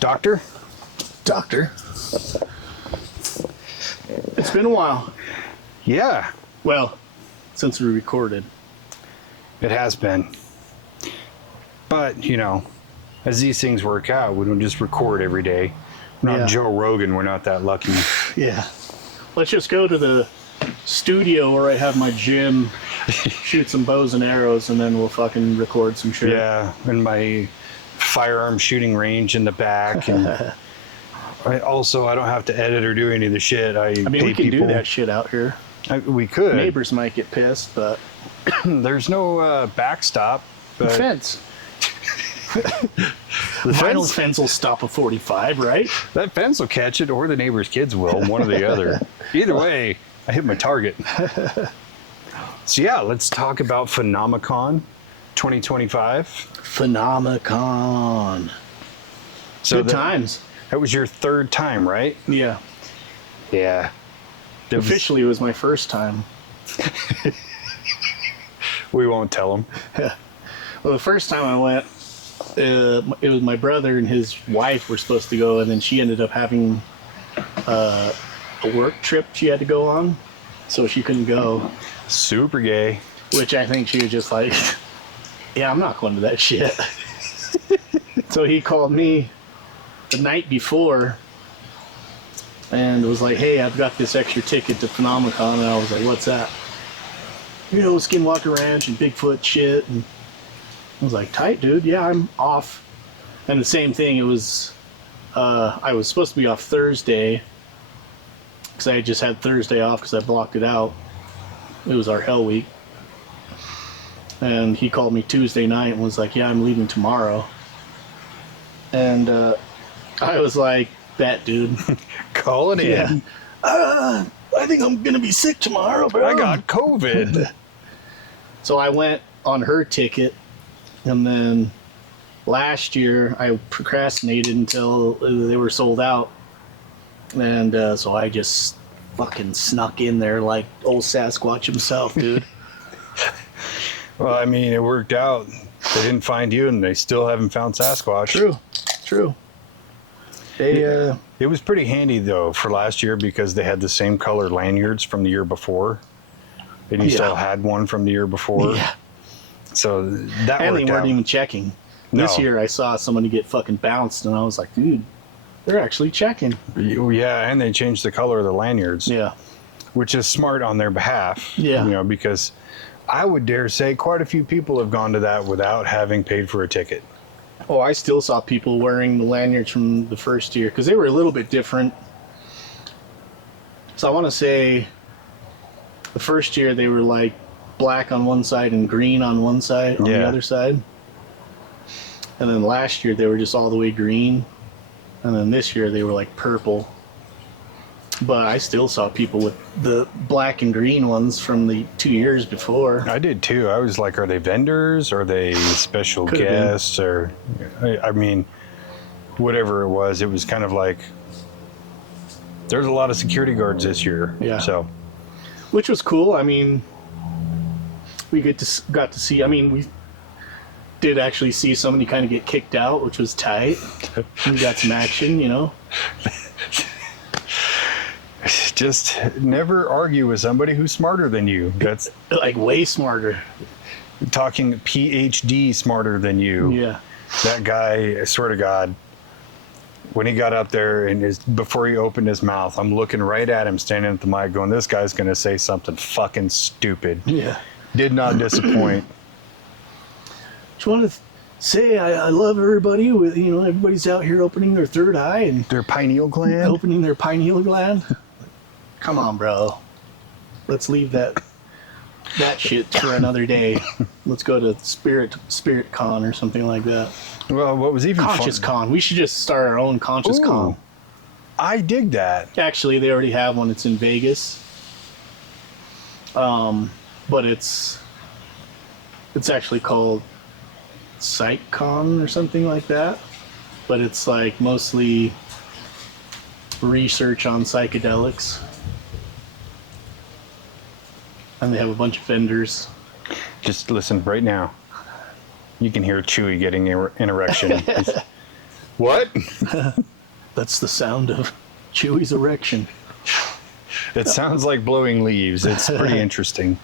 Doctor? Doctor. It's been a while. Yeah, Well, since we recorded. it has been. But, you know, as these things work out, we don't just record every day. We're not Yeah. Joe Rogan, we're not that lucky. Yeah. Let's just go to the studio where I have my gym, shoot some bows and arrows, and then we'll fucking record some shit. Yeah, and my firearm shooting range in the back. And I don't have to edit or do any of the shit. I I mean, pay we can people. do that shit out here. We could. Neighbors might get pissed, but... There's no backstop. But Fence. the Vinyl fence, fence will stop a 45, right? that fence will catch it, or the neighbor's kids will, one or the other. Either way, I hit my target. So yeah, let's talk about Phenomecon 2025. Phenomecon. So Good times. That was your third time, right? Yeah. Yeah. Officially, it was my first time. We won't tell them. Well, the first time I went, it was my brother and his wife were supposed to go, and then she ended up having a work trip she had to go on, so she couldn't go. Super gay. Which I think she was just like, yeah, I'm not going to that shit. So he called me the night before and was like, hey, I've got this extra ticket to Phenomecon. And I was like, what's that? You know, Skinwalker Ranch and Bigfoot shit. And I was like, tight, dude. Yeah, I'm off. And the same thing, it was, I was supposed to be off Thursday because I just had Thursday off because I blocked it out. It was our hell week. And he called me Tuesday night and was like, yeah, I'm leaving tomorrow. And I was like, bet, dude. Calling in. Yeah. I think I'm going to be sick tomorrow, bro. I got COVID. So I went on her ticket. And then last year, I procrastinated until they were sold out. And so I just fucking snuck in there like old Sasquatch himself, dude. Well, I mean, it worked out. They didn't find you, and they still haven't found Sasquatch. True. They, It was pretty handy, though, for last year because they had the same color lanyards from the year before. And you still had one from the year before. yeah. So that And worked they weren't out. even checking. This No. year I saw somebody get fucking bounced, and I was like, dude, they're actually checking. Yeah, and they changed the color of the lanyards. Yeah. Which is smart on their behalf. Yeah. You know, because I would dare say quite a few people have gone to that without having paid for a ticket. Oh, I still saw people wearing the lanyards from the first year because they were a little bit different. So I want to say the first year they were like black on one side and green on one side on the other side. And then last year they were just all the way green. And then this year they were like purple. But I still saw people with the black and green ones from the 2 years before. I did too. I was like, are they vendors? Are they special Could've been. guests? Or, I mean, whatever it was kind of like, there's a lot of security guards this year. Yeah. So, Which was cool. I mean, we got to see, I mean, we did actually see somebody kind of get kicked out, which was tight. We got some action, you know. just never argue with somebody who's smarter than you. That's Like way smarter. talking PhD smarter than you. Yeah. That guy, I swear to God, when he got up there and before he opened his mouth, I'm looking right at him standing at the mic going, this guy's going to say something fucking stupid. Yeah. Did not disappoint. Just want to say I love everybody with, you know, everybody's out here opening their third eye and Their pineal gland. opening their pineal gland. Come on, bro. Let's leave that shit for another day. Let's go to Spirit Con or something like that. Well, what was even Conscious fun? Con. We should just start our own Conscious Ooh. Con. I dig that. Actually, they already have one. It's in Vegas. But it's actually called PsychCon or something like that. But it's like mostly research on psychedelics. And they have a bunch of vendors. Just listen right now. You can hear Chewy getting an erection. What? That's the sound of Chewie's erection. It sounds like blowing leaves. It's pretty interesting.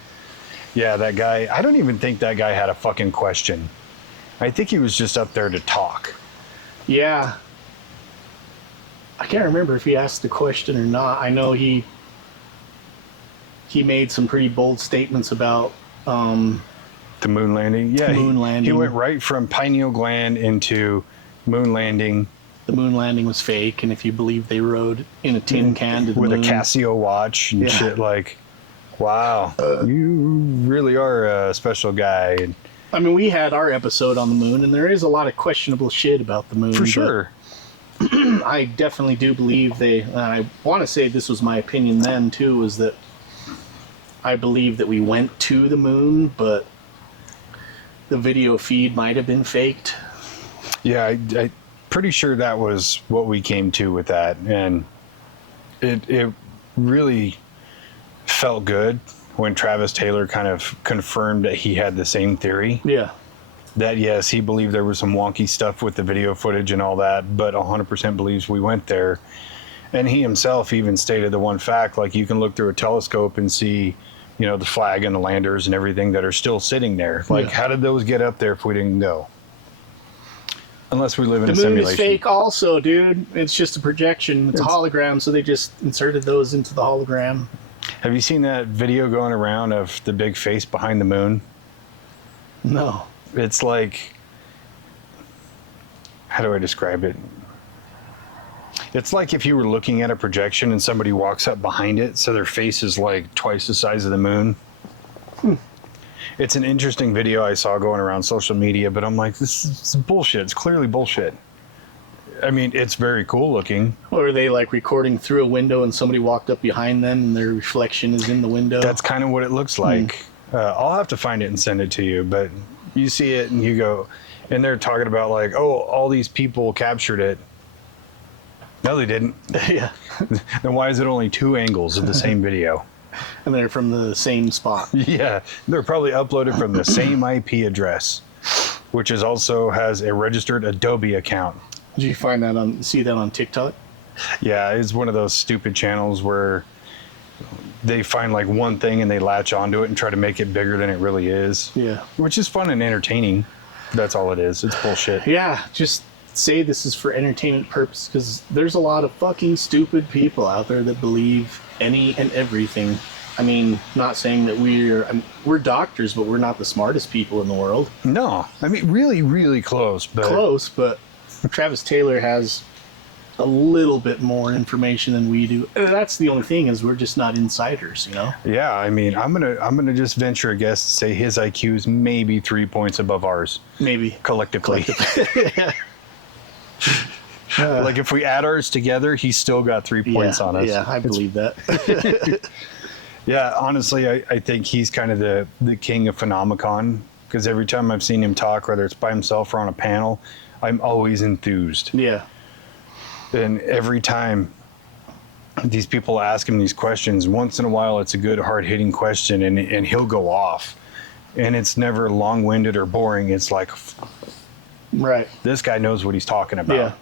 Yeah, that guy, I don't even think that guy had a fucking question. I think he was just up there to talk. Yeah. I can't remember if he asked the question or not. I know he made some pretty bold statements about the moon landing. Yeah, moon landing. He went right from pineal gland into moon landing. The moon landing was fake, and if you believe they rode in a tin can to the with moon. a Casio watch and shit, like, wow, you really are a special guy. I mean, we had our episode on the moon, and there is a lot of questionable shit about the moon. For sure. I definitely do believe I want to say this was my opinion then, too, was that I believe that we went to the moon, but the video feed might have been faked. Yeah, I pretty sure that was what we came to with that, and it really felt good when Travis Taylor kind of confirmed that he had the same theory. Yeah. That yes, he believed there was some wonky stuff with the video footage and all that, but 100% believes we went there. And he himself even stated the one fact, like, you can look through a telescope and see, you know, the flag and the landers and everything that are still sitting there. Like, how did those get up there if we didn't go? Unless we live in a simulation. The moon is fake also, dude. It's just a projection. It's a hologram, so they just inserted those into the hologram. Have you seen that video going around of the big face behind the moon? No. It's like, how do I describe it? It's like if you were looking at a projection and somebody walks up behind it, so their face is like twice the size of the moon. It's an interesting video I saw going around social media, but I'm like, this is bullshit. It's clearly bullshit. I mean, it's very cool looking. Or are they like recording through a window and somebody walked up behind them and their reflection is in the window? That's kind of what it looks like. I'll have to find it and send it to you, but you see it and you go, and they're talking about like, oh, all these people captured it. No, they didn't. Yeah. Then why is it only two angles of the same video? And they're from the same spot. Yeah, they're probably uploaded from the same IP address, which is also has a registered Adobe account. Did you see that on TikTok? Yeah, it's one of those stupid channels where they find like one thing and they latch onto it and try to make it bigger than it really is. Yeah. Which is fun and entertaining. That's all it is. It's bullshit. Yeah, just say this is for entertainment purpose, because there's a lot of fucking stupid people out there that believe any and everything. I mean, not saying that we're doctors, but we're not the smartest people in the world. No, I mean, really, really close. But Travis Taylor has a little bit more information than we do. That's the only thing, is we're just not insiders, you know? Yeah, I mean, I'm gonna just venture a guess to say his IQ is maybe 3 points above ours. Maybe. Collectively. Like if we add ours together, he's still got 3 points on us. Yeah, I believe that. Yeah, honestly, I think he's kind of the king of Phenomecon, because every time I've seen him talk, whether it's by himself or on a panel, I'm always enthused. Yeah. And every time these people ask him these questions, once in a while it's a good hard-hitting question, and he'll go off. And it's never long-winded or boring. It's like, right, this guy knows what he's talking about.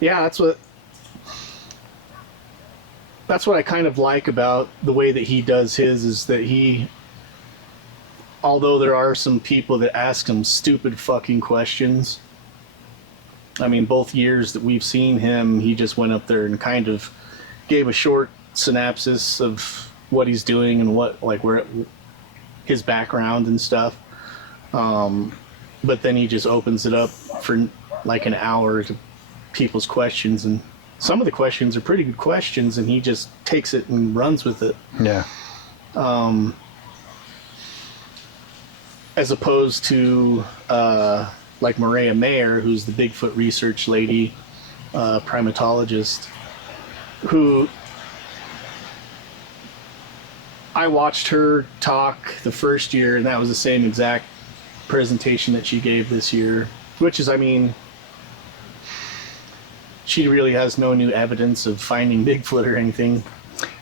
Yeah, that's what I kind of like about the way that he does his, is that although there are some people that ask him stupid fucking questions, I mean, both years that we've seen him, he just went up there and kind of gave a short synopsis of what he's doing and where his background and stuff. But then he just opens it up for like an hour to people's questions, and some of the questions are pretty good questions, and he just takes it and runs with it. Yeah. As opposed to like Maria Mayer, who's the Bigfoot research lady, primatologist, who I watched her talk the first year, and that was the same exact presentation that she gave this year, which is, I mean, she really has no new evidence of finding Bigfoot or anything.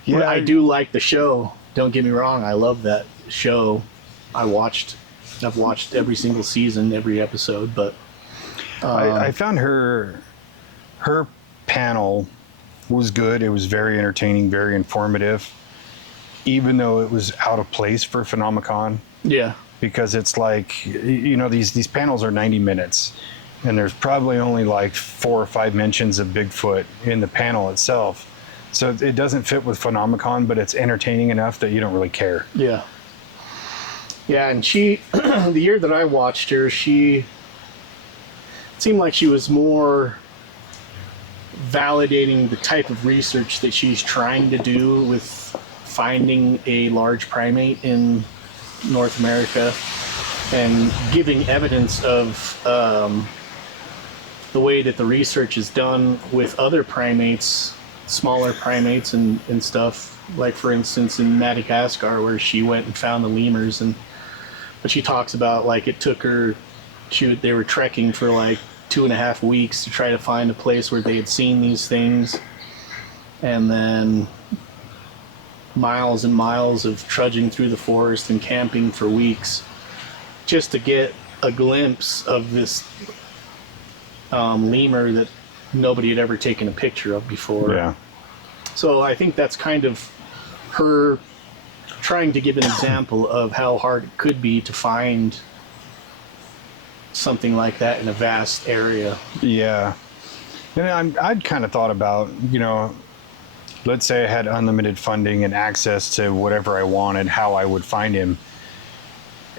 Yeah, but I do like the show. Don't get me wrong, I love that show. I've watched every single season, every episode, but I found her panel was good. It was very entertaining, very informative, even though it was out of place for Phenomecon. Yeah. Because it's like, you know, these panels are 90 minutes, and there's probably only like 4 or 5 mentions of Bigfoot in the panel itself. So it doesn't fit with Phenomecon, but it's entertaining enough that you don't really care. Yeah. Yeah, and she, the year that I watched her, it seemed like she was more validating the type of research that she's trying to do with finding a large primate in North America and giving evidence of the way that the research is done with other primates, smaller primates and stuff. Like, for instance, in Madagascar, where she went and found the lemurs, but she talks about, like, it took her, they were trekking for like 2.5 weeks to try to find a place where they had seen these things, and then miles and miles of trudging through the forest and camping for weeks just to get a glimpse of this lemur that nobody had ever taken a picture of before. Yeah. So I think that's kind of her trying to give an example of how hard it could be to find something like that in a vast area. Yeah. And I'd kind of thought about, you know, let's say I had unlimited funding and access to whatever I wanted, how I would find him.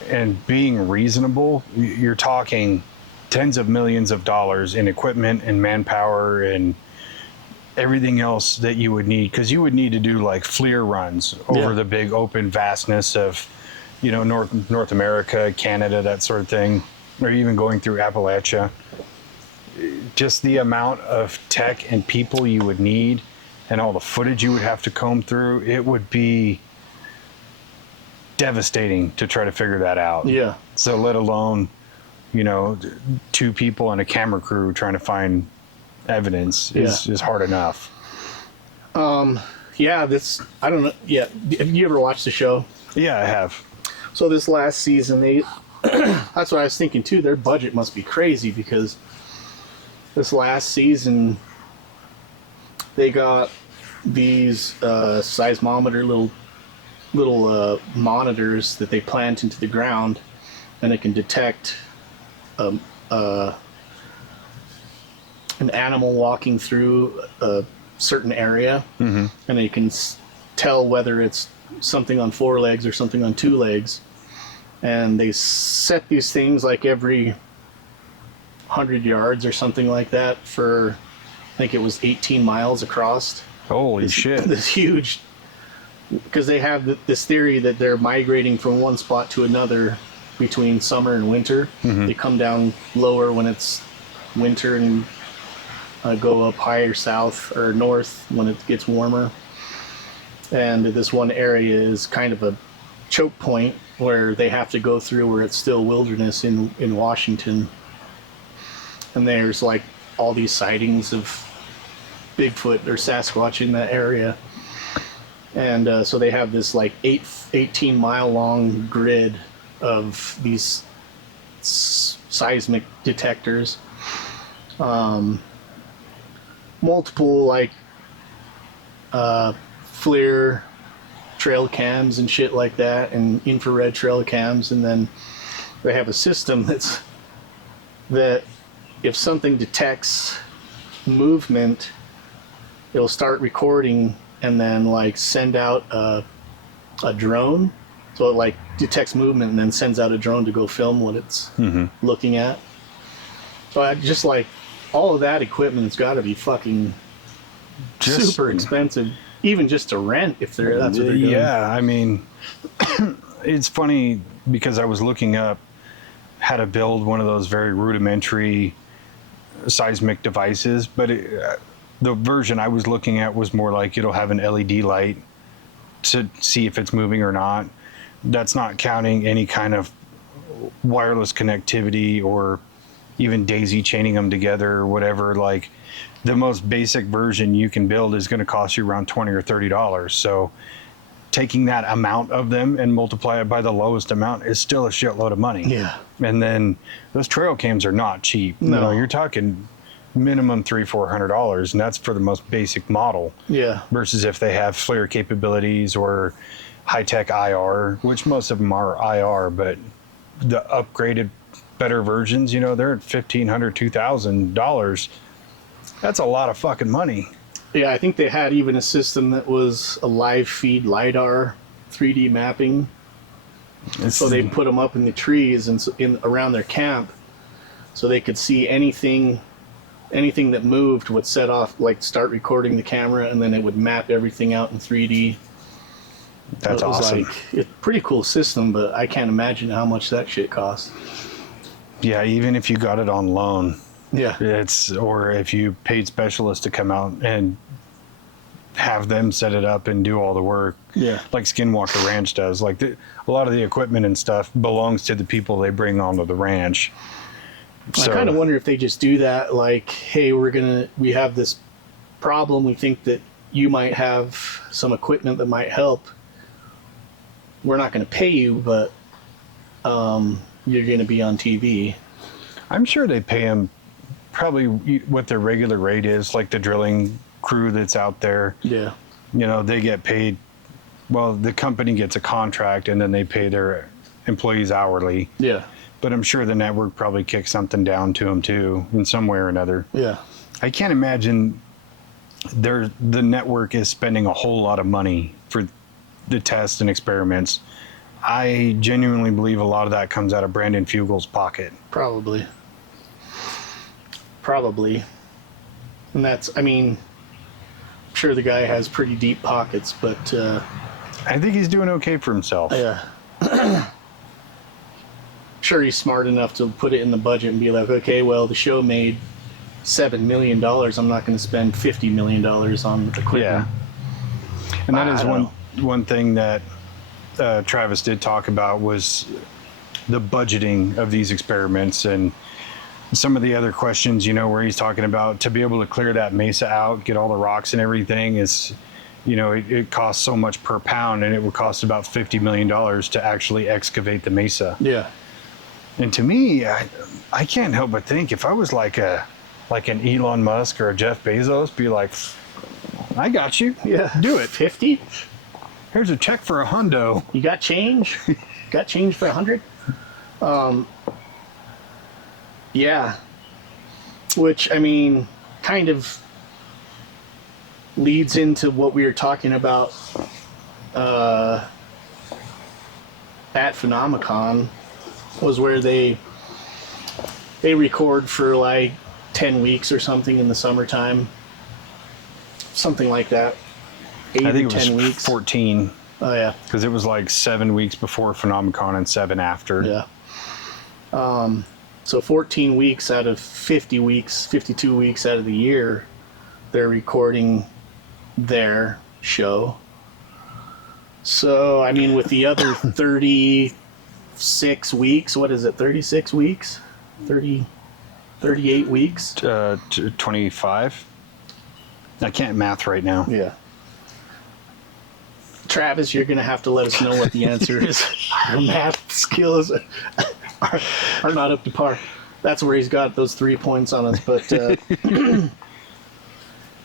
And being reasonable, you're talking tens of millions of dollars in equipment and manpower and everything else that you would need, because you would need to do like FLIR runs over the big open vastness of, you know, North America, Canada, that sort of thing, or even going through Appalachia. Just the amount of tech and people you would need and all the footage you would have to comb through, it would be devastating to try to figure that out. Yeah. So let alone, you know, 2 people and a camera crew trying to find evidence is hard enough. Yeah, I don't know. Yeah. Have you ever watched the show? Yeah, I have. So this last season, that's what I was thinking too. Their budget must be crazy, because this last season they got these seismometer little monitors that they plant into the ground, and it can detect an animal walking through a certain area, and they can tell whether it's something on 4 legs or something on 2 legs. And they set these things like every 100 yards or something like that for, I think it was 18 miles across. Holy shit. This huge, because they have this theory that they're migrating from one spot to another between summer and winter. They come down lower when it's winter and go up higher south or north when it gets warmer. And this one area is kind of a choke point where they have to go through, where it's still wilderness in Washington. And there's like all these sightings of Bigfoot or Sasquatch in that area. And so they have this like 18-mile long grid of these seismic detectors. Multiple like FLIR trail cams and shit like that, and infrared trail cams. And then they have a system that if something detects movement, it'll start recording and then like send out a drone. So it like detects movement and then sends out a drone to go film what it's looking at. So I just like, all of that equipment's got to be fucking super expensive, even just to rent if that's what they're doing. Yeah, I mean, it's funny because I was looking up how to build one of those very rudimentary seismic devices, but the version I was looking at was more like it'll have an LED light to see if it's moving or not. That's not counting any kind of wireless connectivity or even daisy chaining them together or whatever. Like, the most basic version you can build is going to cost you around $20 or $30. So taking that amount of them and multiply it by the lowest amount is still a shitload of money. Yeah. And then those trail cams are not cheap. No. You know, you're talking minimum $300-400, and that's for the most basic model. Yeah. Versus if they have flare capabilities or high-tech IR, which most of them are IR, but the upgraded better versions, you know, they're at $1,500-2,000. That's a lot of fucking money. Yeah, I think they had even a system that was a live feed LiDAR 3D mapping. So they put them up in the trees and around their camp, so they could see anything that moved would set off, like start recording the camera, and then it would map everything out in 3D. That's awesome. It's a pretty cool system, but I can't imagine how much that shit costs. Yeah, even if you got it on loan. Yeah. Or if you paid specialists to come out and have them set it up and do all the work. Yeah. Like Skinwalker Ranch does. Like a lot of the equipment and stuff belongs to the people they bring onto the ranch. I kind of wonder if they just do that, like, hey, we have this problem. We think that you might have some equipment that might help. We're not going to pay you, but you're going to be on TV. I'm sure they pay them probably what their regular rate is, like the drilling crew that's out there. Yeah. You know, they get paid. Well, the company gets a contract and then they pay their employees hourly. Yeah. But I'm sure the network probably kicks something down to them too, in some way or another. Yeah. I can't imagine the network is spending a whole lot of money for the tests and experiments. I genuinely believe a lot of that comes out of Brandon Fugel's pocket. Probably. And that's, I mean, I'm sure the guy has pretty deep pockets, but I think he's doing okay for himself. yeah. Sure, he's smart enough to put it in the budget and be like, okay, well, the show made $7 million. I'm not going to spend $50 million on equipment. Yeah. And that is one thing that Travis did talk about was the budgeting of these experiments and some of the other questions, you know, where he's talking about to be able to clear that mesa out, get all the rocks and everything is, you know, it costs so much per pound, and it would cost about $50 million to actually excavate the mesa. Yeah. And to me, I can't help but think if I was like an Elon Musk or a Jeff Bezos, be like, I got you. Yeah. Do it. 50? Here's a check for $100. You got change? Got change for 100? Yeah. Which, I mean, kind of leads into what we were talking about at Phenomecon, was where they record for like 10 weeks or something in the summertime. Something like that. 8 I think or 10 it was weeks. 14. Oh, yeah. Because it was like 7 weeks before Phenomecon and 7 after. Yeah. So 14 weeks out of 50 weeks, 52 weeks out of the year, they're recording their show. So, I mean, with the other 36 weeks, what is it, 36 weeks? 38 weeks? 25. I can't math right now. Yeah. Travis, you're going to have to let us know what the answer is. Our math skills are not up to par. That's where he's got those 3 points on us. But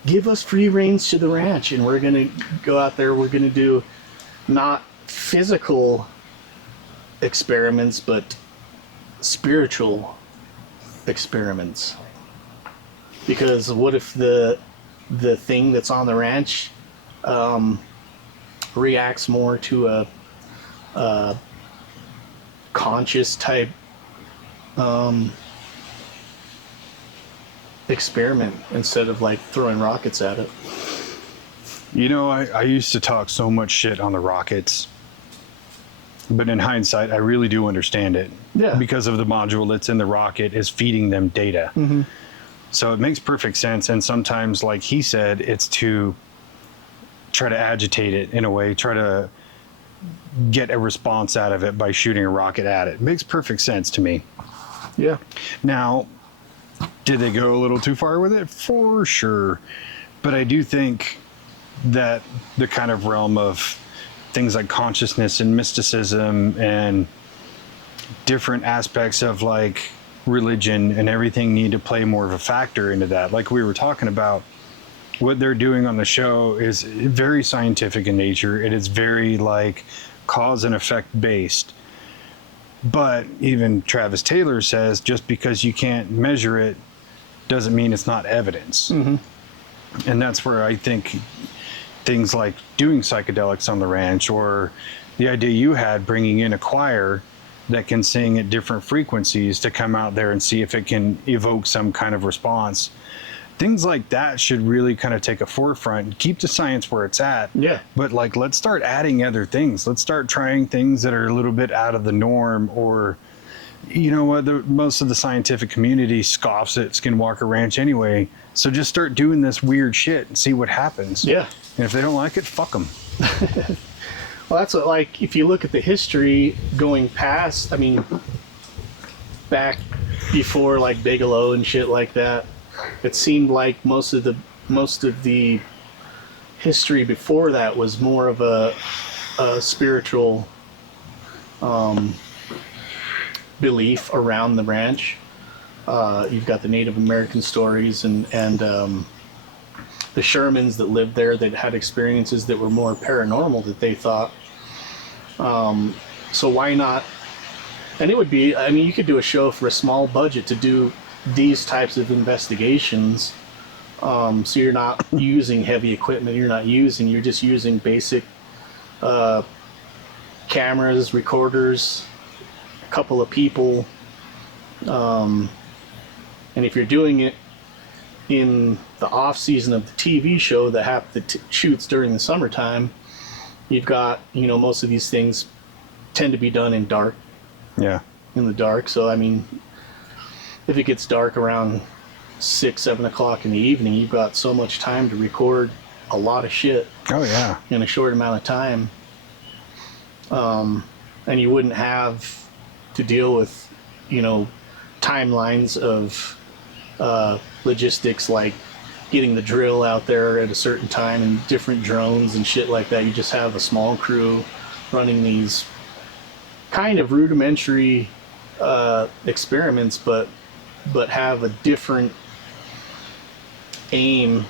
give us free reins to the ranch, and we're going to go out there. We're going to do not physical experiments, but spiritual experiments. Because what if the thing that's on the ranch reacts more to a conscious type experiment instead of like throwing rockets at it? You know, I used to talk so much shit on the rockets, but in hindsight, I really do understand it. Yeah. Because of the module that's in the rocket is feeding them data. Mm-hmm. So it makes perfect sense. And sometimes, like he said, it's to try to agitate it in a way, try to get a response out of it by shooting a rocket at it. It makes perfect sense to me. Yeah. Now, did they go a little too far with it? For sure. But I do think that the kind of realm of things like consciousness and mysticism and different aspects of like religion and everything need to play more of a factor into that. Like we were talking about, what they're doing on the show is very scientific in nature. It is very like cause and effect based. But even Travis Taylor says just because you can't measure it doesn't mean it's not evidence. Mm-hmm. And that's where I think things like doing psychedelics on the ranch, or the idea you had bringing in a choir that can sing at different frequencies to come out there and see if it can evoke some kind of response. Things like that should really kind of take a forefront, keep the science where it's at. Yeah. But like, let's start adding other things. Let's start trying things that are a little bit out of the norm, or, you know what, most of the scientific community scoffs at Skinwalker Ranch anyway. So just start doing this weird shit and see what happens. Yeah. And if they don't like it, fuck them. Well, that's what, like, if you look at the history going past, I mean, back before like Bigelow and shit like that, it seemed like most of the history before that was more of a spiritual belief around the ranch. You've got the Native American stories and the Shermans that lived there that had experiences that were more paranormal that they thought. So why not? And it would be, I mean, you could do a show for a small budget to do these types of investigations. So you're not using heavy equipment, you're just using basic cameras, recorders, a couple of people. And if you're doing it in the off season of the TV show that shoots during the summertime, you've got, most of these things tend to be done in dark. Yeah. In the dark. So, I mean, if it gets dark around 6, 7 o'clock in the evening, you've got so much time to record a lot of shit. Oh, yeah. In a short amount of time. And you wouldn't have to deal with, timelines of logistics like getting the drill out there at a certain time and different drones and shit like that. You just have a small crew running these kind of rudimentary experiments, but have a different aim.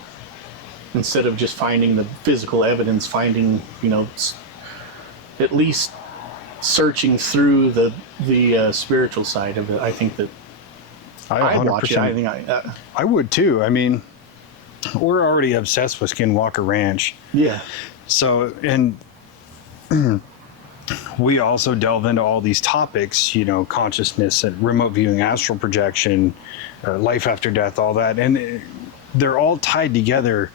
Instead of just finding the physical evidence, finding, at least searching through the spiritual side of it. I think that I'd watch it. I think I would too. I mean, we're already obsessed with Skinwalker Ranch. Yeah. So, and we also delve into all these topics, consciousness and remote viewing, astral projection, life after death, all that. And they're all tied together.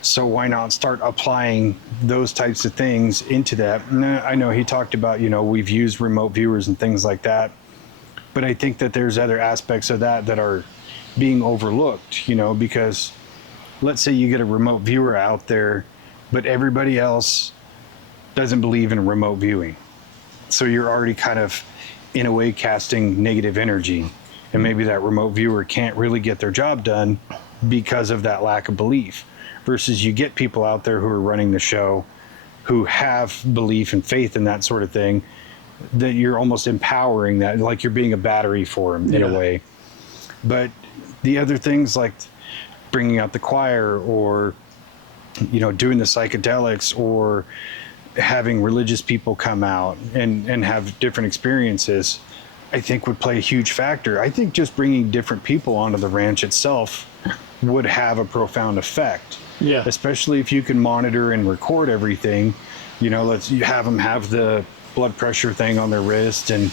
So why not start applying those types of things into that? And I know he talked about, we've used remote viewers and things like that. But I think that there's other aspects of that are being overlooked, because let's say you get a remote viewer out there, but everybody else doesn't believe in remote viewing. So you're already kind of, in a way, casting negative energy. And maybe that remote viewer can't really get their job done because of that lack of belief. Versus you get people out there who are running the show who have belief and faith in that sort of thing, that you're almost empowering that, like you're being a battery for them in a way. But the other things like bringing out the choir or, doing the psychedelics or having religious people come out and have different experiences, I think would play a huge factor. I think just bringing different people onto the ranch itself would have a profound effect. Yeah. Especially if you can monitor and record everything. Let's have them have the blood pressure thing on their wrist and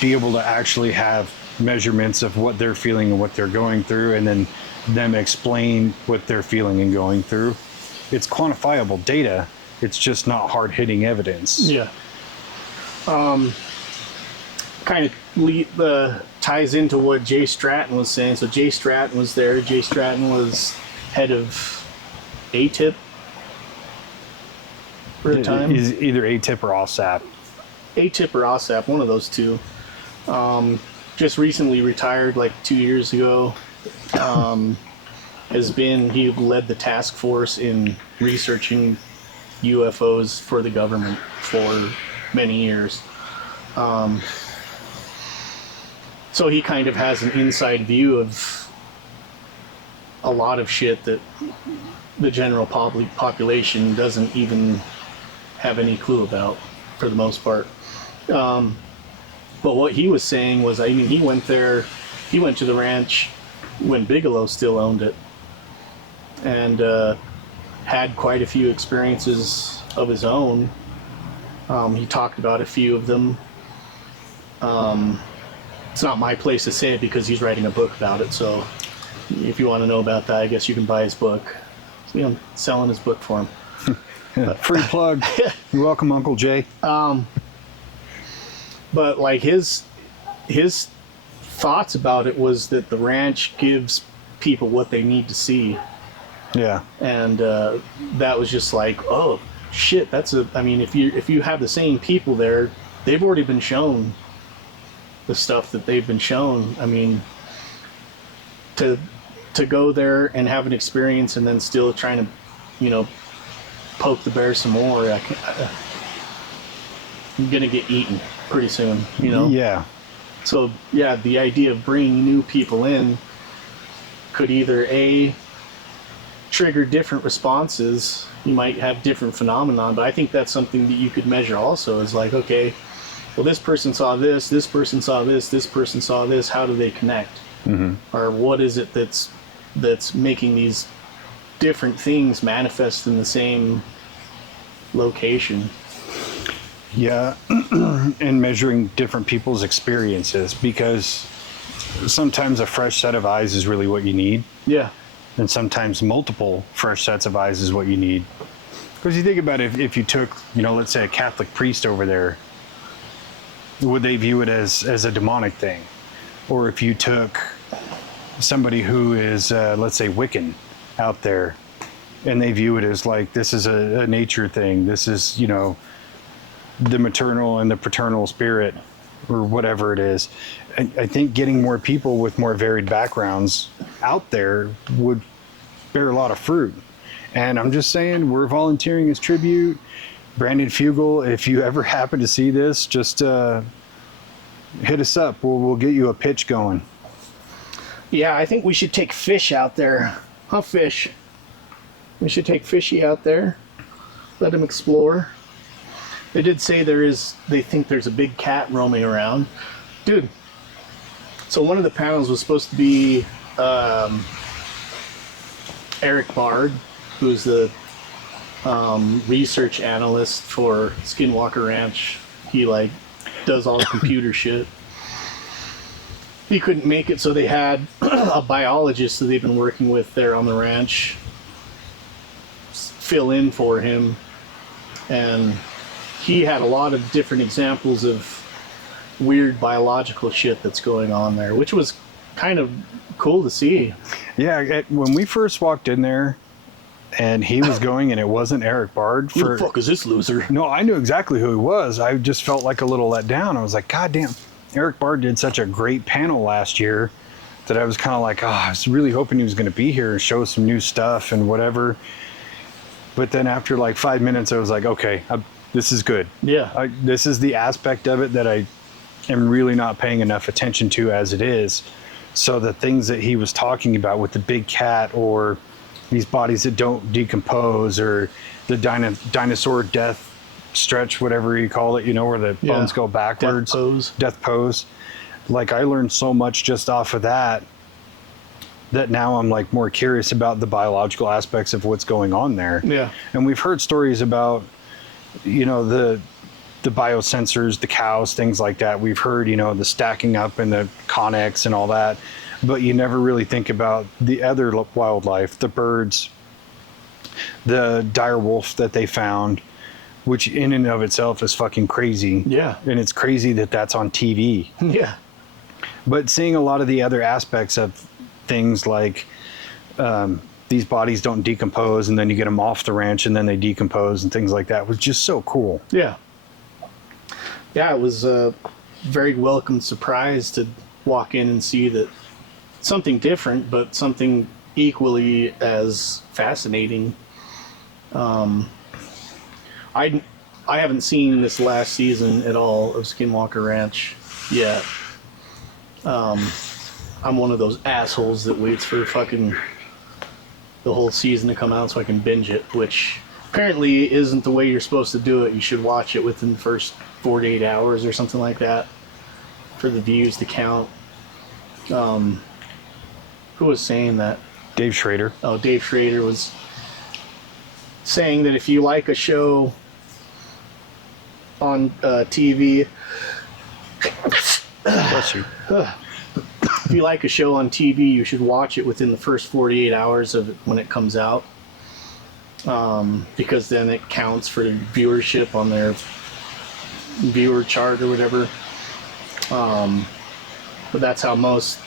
be able to actually have measurements of what they're feeling and what they're going through, and then them explain what they're feeling and going through. It's quantifiable data. It's just not hard-hitting evidence. Yeah. Kind of ties into what Jay Stratton was saying. So Jay Stratton was there. Jay Stratton was head of ATIP for a time. He's either ATIP or OSAP. ATIP or OSAP, one of those two. Just recently retired, like 2 years ago. He led the task force in researching UFOs for the government for many years. So he kind of has an inside view of a lot of shit that the general population doesn't even have any clue about, for the most part. But what he was saying was, I mean, he went to the ranch when Bigelow still owned it, and had quite a few experiences of his own. He talked about a few of them. It's not my place to say it because he's writing a book about it, so if you want to know about that, I guess you can buy his book. So, I'm selling his book for him. Free plug. You're welcome, Uncle Jay. But like his thoughts about it was that the ranch gives people what they need to see. Yeah. And that was just like, oh shit, I mean, if you have the same people there, they've already been shown the stuff that they've been shown. I mean, to go there and have an experience and then still trying to, poke the bear some more, I'm gonna get eaten pretty soon, Yeah. So yeah, the idea of bringing new people in could either trigger different responses. You might have different phenomenon, but I think that's something that you could measure also. Is like, okay, well, this person saw this person saw this person saw this. How do they connect? Mm-hmm. Or what is it that's making these different things manifest in the same location? Yeah, and measuring different people's experiences, because sometimes a fresh set of eyes is really what you need. Yeah. And sometimes multiple fresh sets of eyes is what you need. Because you think about it, if you took, let's say a Catholic priest over there, would they view it as a demonic thing? Or if you took somebody who is, let's say, Wiccan out there, and they view it as like, this is a nature thing, this is, the maternal and the paternal spirit, or whatever it is. I think getting more people with more varied backgrounds out there would bear a lot of fruit. And I'm just saying, we're volunteering as tribute. Brandon Fugel, if you ever happen to see this, just hit us up. We'll get you a pitch going. Yeah, I think we should take Fish out there. Huh, Fish? We should take Fishy out there. Let him explore. They did say they think there's a big cat roaming around. Dude, so one of the panels was supposed to be Eric Bard, who's the research analyst for Skinwalker Ranch. He does all the computer shit. He couldn't make it, so they had a biologist that they've been working with there on the ranch fill in for him, and he had a lot of different examples of weird biological shit that's going on there, which was kind of cool to see. Yeah, when we first walked in there and he was going and it wasn't Eric Bard. Who the fuck is this loser? No, I knew exactly who he was. I just felt like a little let down. I was like, God damn, Eric Bard did such a great panel last year that I was kind of like, I was really hoping he was going to be here and show some new stuff and whatever. But then after 5 minutes, I was like, okay, this is good. Yeah. This is the aspect of it that I am really not paying enough attention to as it is. So the things that he was talking about with the big cat, or these bodies that don't decompose, or the dinosaur death stretch, whatever you call it, where the bones go backwards. Death pose. I learned so much just off of that now I'm more curious about the biological aspects of what's going on there. Yeah. And we've heard stories about, the biosensors, the cows, things like that. We've heard, the stacking up and the connex and all that, but you never really think about the other wildlife, the birds, the dire wolf that they found, which in and of itself is fucking crazy. Yeah. And it's crazy that that's on TV. Yeah. But seeing a lot of the other aspects of things these bodies don't decompose, and then you get them off the ranch and then they decompose and things like that was just so cool. Yeah. Yeah, it was a very welcome surprise to walk in and see that something different, but something equally as fascinating. I haven't seen this last season at all of Skinwalker Ranch yet. I'm one of those assholes that waits for fucking the whole season to come out so I can binge it, which apparently isn't the way you're supposed to do it. You should watch it within the first 48 hours or something like that for the views to count. Who was saying that? Dave Schrader. Oh, Dave Schrader was saying that if you like a show on TV, Bless you. if you like a show on TV, you should watch it within the first 48 hours of it when it comes out, because then it counts for the viewership on their viewer chart or whatever. But that's how most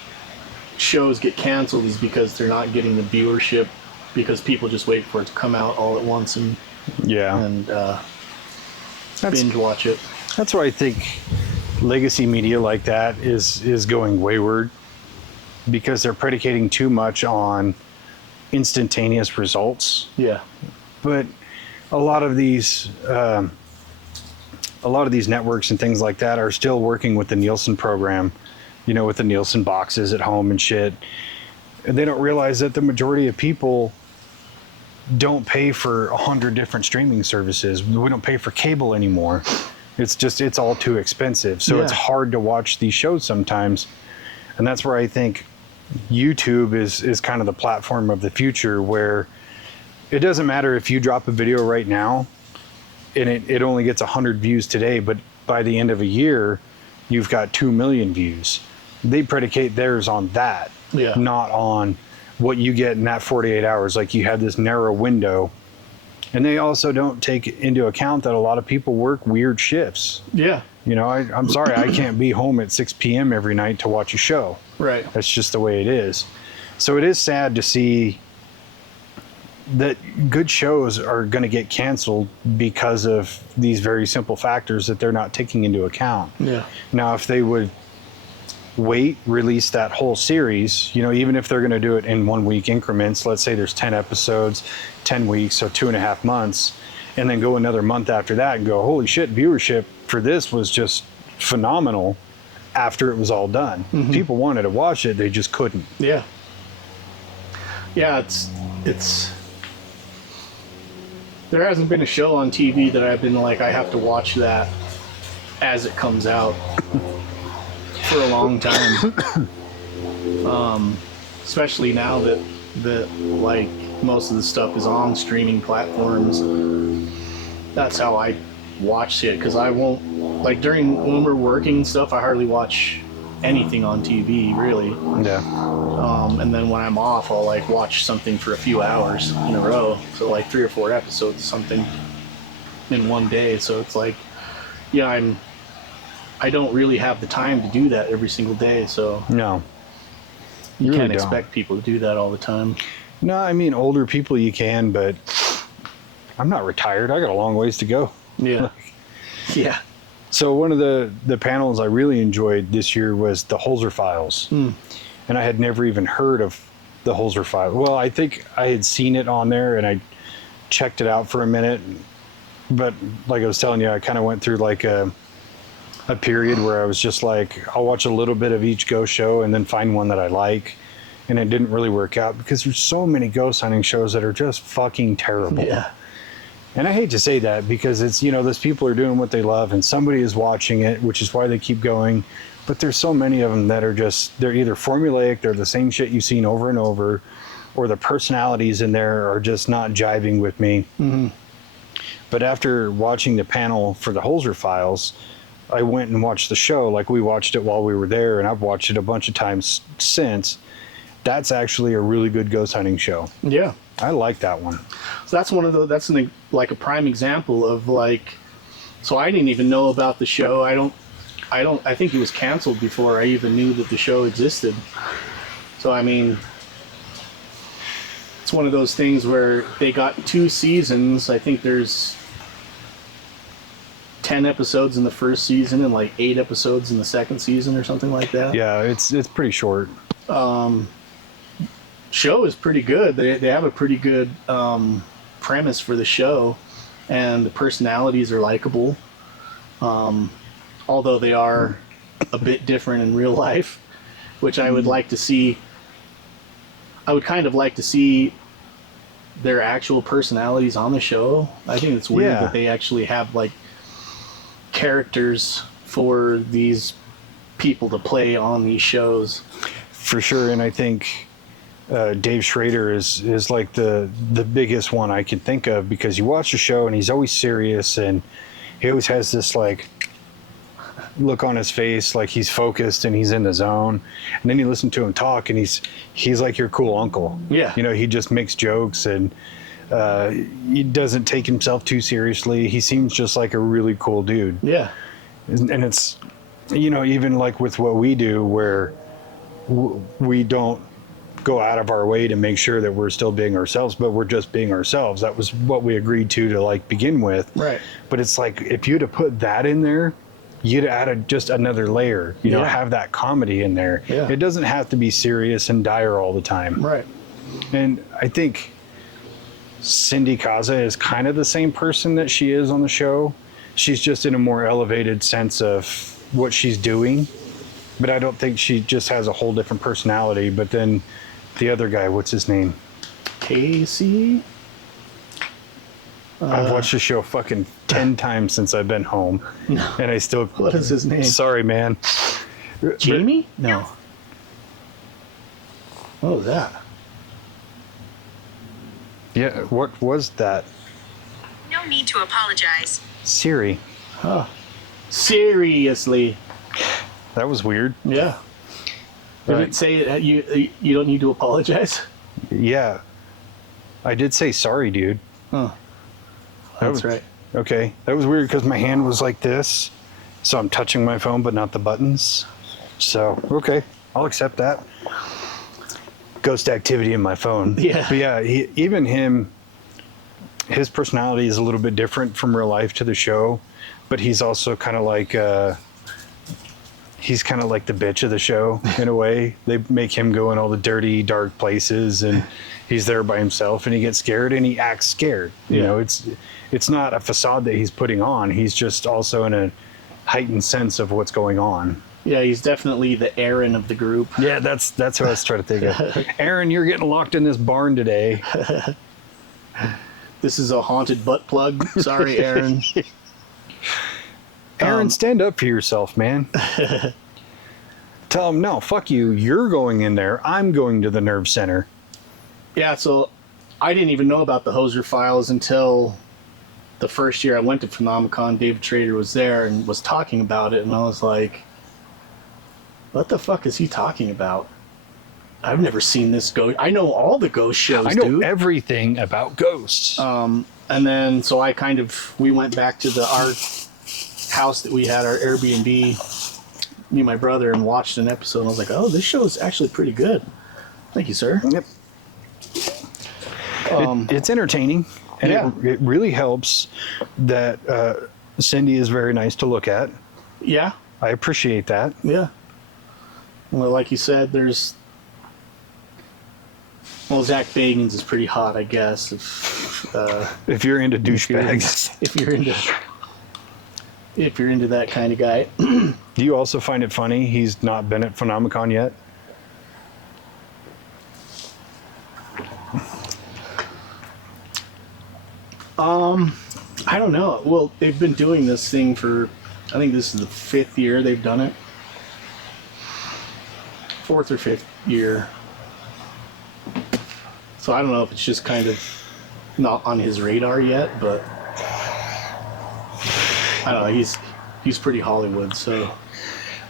shows get canceled, is because they're not getting the viewership, because people just wait for it to come out all at once and binge watch it. That's why I think legacy media like that is going wayward, because they're predicating too much on instantaneous results. Yeah. But a lot of these networks and things like that are still working with the Nielsen program, you know, with the Nielsen boxes at home and shit. And they don't realize that the majority of people don't pay for 100 different streaming services. We don't pay for cable anymore. It's all too expensive. So it's hard to watch these shows sometimes. And that's where I think YouTube is kind of the platform of the future, where it doesn't matter if you drop a video right now and it only gets 100 views today, but by the end of a year, you've got 2 million views. They predicate theirs on that, not on what you get in that 48 hours. Like, you have this narrow window. And they also don't take into account that a lot of people work weird shifts. Yeah. You know, I'm sorry, I can't be home at 6 p.m. every night to watch a show. Right. That's just the way it is. So it is sad to see that good shows are going to get canceled because of these very simple factors that they're not taking into account. Yeah. Now, if they would release that whole series, you know, even if they're going to do it in 1 week increments, let's say there's 10 episodes, 10 weeks, so 2.5 months, and then go another month after that and go, holy shit, viewership for this was just phenomenal after it was all done. Mm-hmm. People wanted to watch it, they just couldn't. Yeah. Yeah, it's there hasn't been a show on TV that I've been like, I have to watch that as it comes out for a long time. Especially now that like most of the stuff is on streaming platforms. That's how I watch it, because I won't, like, when we're working and stuff, I hardly watch anything on TV, really. Yeah. And then when I'm off, I'll like watch something for a few hours in a row, so like 3 or 4 episodes of something in one day. So it's like, yeah, I don't really have the time to do that every single day. So no, you really can't expect people to do that all the time. No, I mean, older people you can, but I'm not retired. I got a long ways to go. Yeah. Yeah. So one of the panels I really enjoyed this year was the Holzer Files. And I had never even heard of the Holzer Files. Well, I think I had seen it on there and I checked it out for a minute. But like I was telling you, I kind of went through like a period where I was just like, I'll watch a little bit of each ghost show and then find one that I like. And it didn't really work out because there's so many ghost hunting shows that are just fucking terrible. Yeah. And I hate to say that, because it's, you know, those people are doing what they love and somebody is watching it, which is why they keep going. But there's so many of them that are just, they're either formulaic, they're the same shit you've seen over and over, or the personalities in there are just not jiving with me. Mm-hmm. But after watching the panel for the Holzer Files, I went and watched the show. Like, we watched it while we were there, and I've watched it a bunch of times since. That's actually a really good ghost hunting show. Yeah. I like that one. So that's one of the, like a prime example of like, so I didn't even know about the show. I think it was canceled before I even knew that the show existed. So, I mean, it's one of those things where they got 2 seasons. I think there's 10 episodes in the first season and like 8 episodes in the second season or something like that. Yeah, it's pretty short. Show is pretty good. They have a pretty good premise for the show. and the personalities are likable. Although they are a bit different in real life, which I would like to see. I would kind of like to see their actual personalities on the show. I think it's weird that they actually have like characters for these people to play on these shows. For sure, and I think Dave Schrader is like the biggest one I can think of, because you watch the show and he's always serious and he always has this like look on his face like he's focused and he's in the zone, and then you listen to him talk and he's like your cool uncle. Yeah, you know, he just makes jokes and he doesn't take himself too seriously. He seems just like a really cool dude. Yeah, and it's, you know, even like with what we do, where we don't go out of our way to make sure that we're still being ourselves, but we're just being ourselves. That was what we agreed to like begin with. right. But it's like, if you'd have put that in there, you'd add just another layer, you know, have that comedy in there. Yeah. It doesn't have to be serious and dire all the time. Right. And I think Cindy Kaza is kind of the same person that she is on the show. She's just in a more elevated sense of what she's doing. But I don't think she just has a whole different personality. But then the other guy, what's his name? Casey? I've watched the show fucking 10 times since I've been home. No. And I still... What is his name? Sorry, man. Jamie? No. What was that? Yeah, what was that? No need to apologize. Siri. Huh. Seriously? That was weird. Yeah. Did it say that you don't need to apologize? Yeah. I did say sorry, dude. Huh. That's right. Okay. That was weird because my hand was like this. So I'm touching my phone, but not the buttons. So, okay. I'll accept that. Ghost activity in my phone. Yeah. But yeah, even him, his personality is a little bit different from real life to the show, but he's also kind of like, he's kind of like the bitch of the show in a way. They make him go in all the dirty, dark places, and he's there by himself, and he gets scared and he acts scared. You know, it's not a facade that he's putting on. He's just also in a heightened sense of what's going on. Yeah, he's definitely the Aaron of the group. Yeah, that's what I was trying to think of. Aaron, you're getting locked in this barn today. This is a haunted butt plug. Sorry, Aaron. Aaron, stand up for yourself, man. Tell him, no, fuck you. You're going in there. I'm going to the nerve center. Yeah, so I didn't even know about the Hoser files until the first year I went to Phenomecon. David Trader was there and was talking about it, and I was like, what the fuck is he talking about? I've never seen this ghost. I know all the ghost shows, I know dude. everything about ghosts. And then, so we went back to our house that we had, our Airbnb, me and my brother, and watched an episode, and I was like, oh, this show is actually pretty good. Thank you, sir. Yep. It's entertaining, and it really helps that Cindy is very nice to look at. Yeah. I appreciate that. Yeah. Well, like you said, Zach Bagans is pretty hot, I guess. If you're into douchebags. If you're into that kind of guy. Do you also find it funny he's not been at Phenomecon yet? I don't know. Well, they've been doing this thing for, I think this is the 5th year they've done it. 4th or 5th year. So I don't know if it's just kind of not on his radar yet, but I don't know. He's pretty Hollywood, so.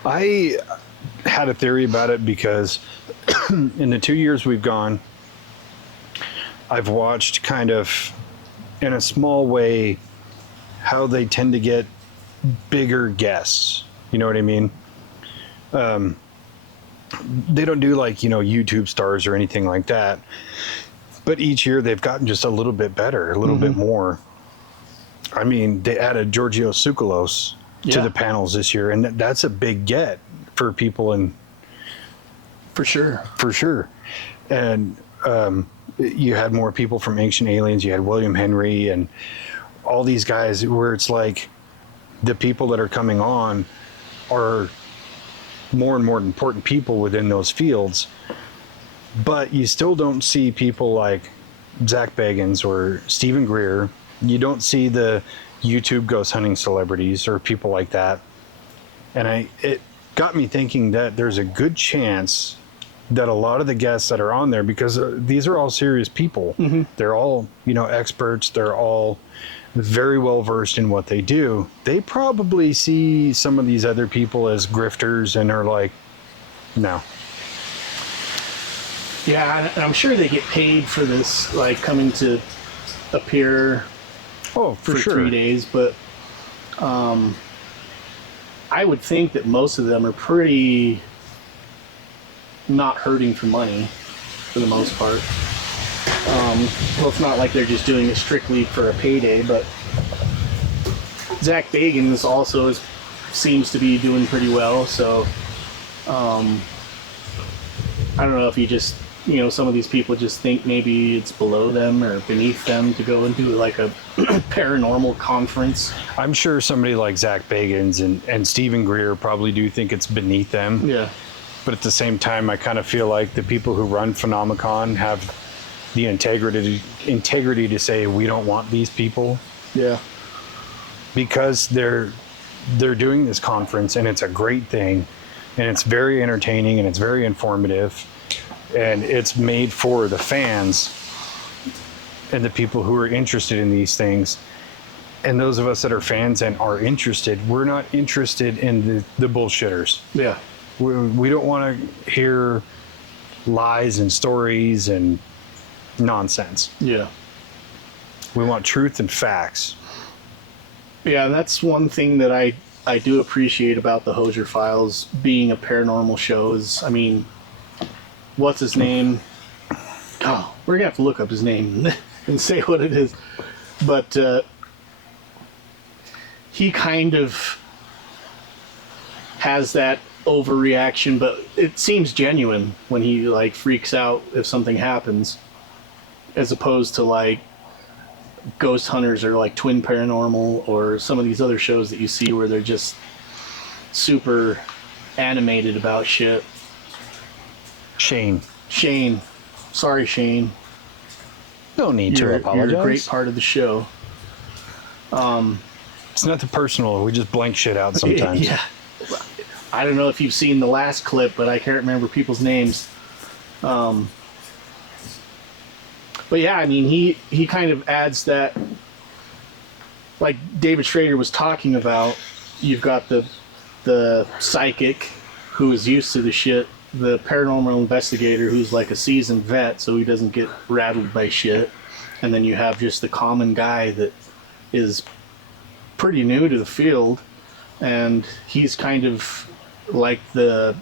I had a theory about it because in the 2 years we've gone, I've watched kind of in a small way how they tend to get bigger guests. You know what I mean? They don't do like, YouTube stars or anything like that. But each year they've gotten just a little bit better, a little bit more. I mean, they added Giorgio Tsoukalos to the panels this year, and that's a big get for people. And For sure. And you had more people from Ancient Aliens. You had William Henry, and all these guys where it's like the people that are coming on are more and more important people within those fields, but you still don't see people like Zach Bagans or Stephen Greer. You don't see the YouTube ghost hunting celebrities or people like that. And it got me thinking that there's a good chance that a lot of the guests that are on there, because these are all serious people, they're all, experts, they're all very well versed in what they do. They probably see some of these other people as grifters and are like, no. Yeah, and I'm sure they get paid for this, like coming to appear Oh, for sure. 3 days, but I would think that most of them are pretty not hurting for money for the most part. Well, it's not like they're just doing it strictly for a payday, but Zach Bagans also seems to be doing pretty well, so I don't know if you just, some of these people just think maybe it's below them or beneath them to go and do like a paranormal conference. I'm sure somebody like Zach Bagans and Stephen Greer probably do think it's beneath them. Yeah. But at the same time, I kind of feel like the people who run Phenomecon have the integrity to say we don't want these people. Yeah. Because they're doing this conference and it's a great thing and it's very entertaining and it's very informative and it's made for the fans and the people who are interested in these things. And those of us that are fans and are interested, we're not interested in the bullshitters. Yeah. We don't want to hear lies and stories and nonsense. Yeah. We want truth and facts. Yeah, that's one thing that I do appreciate about the Hosier Files being a paranormal show is, I mean, what's his name? Oh, we're going to have to look up his name and say what it is. But he kind of has that overreaction, but it seems genuine when he like freaks out if something happens, as opposed to like Ghost Hunters or like Twin Paranormal or some of these other shows that you see where they're just super animated about shit. Shane. Sorry, Shane. No need to apologize. You're a great part of the show. It's nothing personal. We just blank shit out sometimes. Yeah. I don't know if you've seen the last clip, but I can't remember people's names. But yeah, I mean, he kind of adds that, like David Schrader was talking about, you've got the psychic who is used to the shit, the paranormal investigator who's like a seasoned vet so he doesn't get rattled by shit, and then you have just the common guy that is pretty new to the field, and he's kind of like the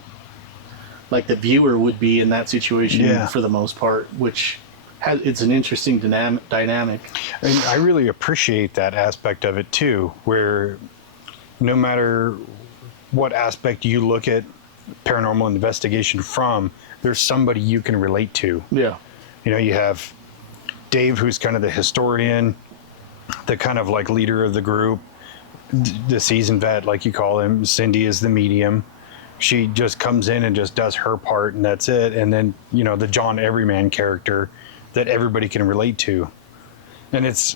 viewer would be in that situation for the most part, which it's an interesting dynamic. And I really appreciate that aspect of it too, where no matter what aspect you look at paranormal investigation from, there's somebody you can relate to. Yeah. You have Dave, who's kind of the historian, the kind of like leader of the group, the seasoned vet, like you call him. Cindy is the medium. She just comes in and just does her part and that's it. And then, the John Everyman character that everybody can relate to. And it's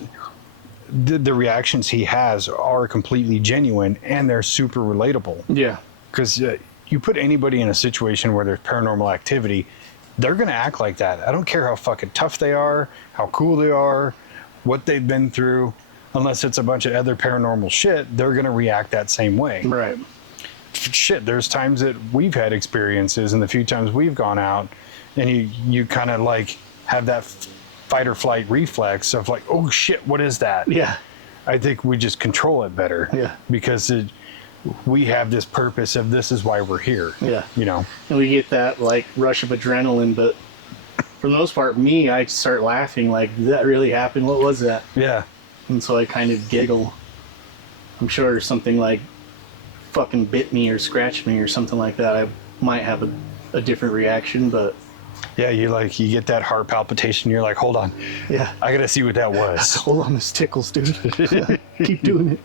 the reactions he has are completely genuine and they're super relatable. Yeah. Because you put anybody in a situation where there's paranormal activity, they're going to act like that. I don't care how fucking tough they are, how cool they are, what they've been through. Unless it's a bunch of other paranormal shit, they're going to react that same way. Right. Shit, there's times that we've had experiences and the few times we've gone out and you kind of like have that fight or flight reflex of like, oh shit, what is that? Yeah. I think we just control it better. Yeah. Because we have this purpose of this is why we're here. Yeah. And we get that like rush of adrenaline, but for the most part, I start laughing like, did that really happen? What was that? Yeah. And so I kind of giggle. I'm sure something like fucking bit me or scratched me or something like that, I might have a different reaction, but Yeah, you get that heart palpitation. You're like, hold on. Yeah. I got to see what that was. Hold on, this tickles, dude. Keep doing it.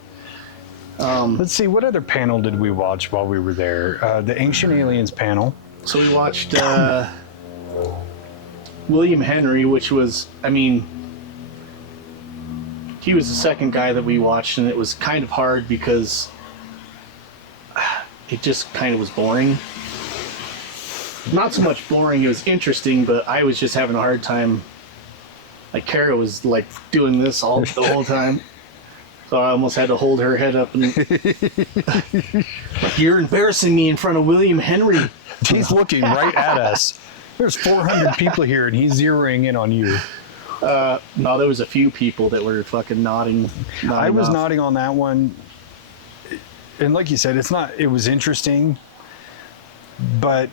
Let's see, what other panel did we watch while we were there? The Ancient Aliens panel. So we watched William Henry, which was, I mean, he was the second guy that we watched, and it was kind of hard because it just kind of was boring. Not so much boring, it was interesting, but I was just having a hard time. Like, Kara was, like, doing this the whole time. So I almost had to hold her head up and... You're embarrassing me in front of William Henry. He's looking right at us. There's 400 people here, and he's zeroing in on you. No, there was a few people that were fucking nodding I was off. nodding on that one. And like you said, it was interesting, but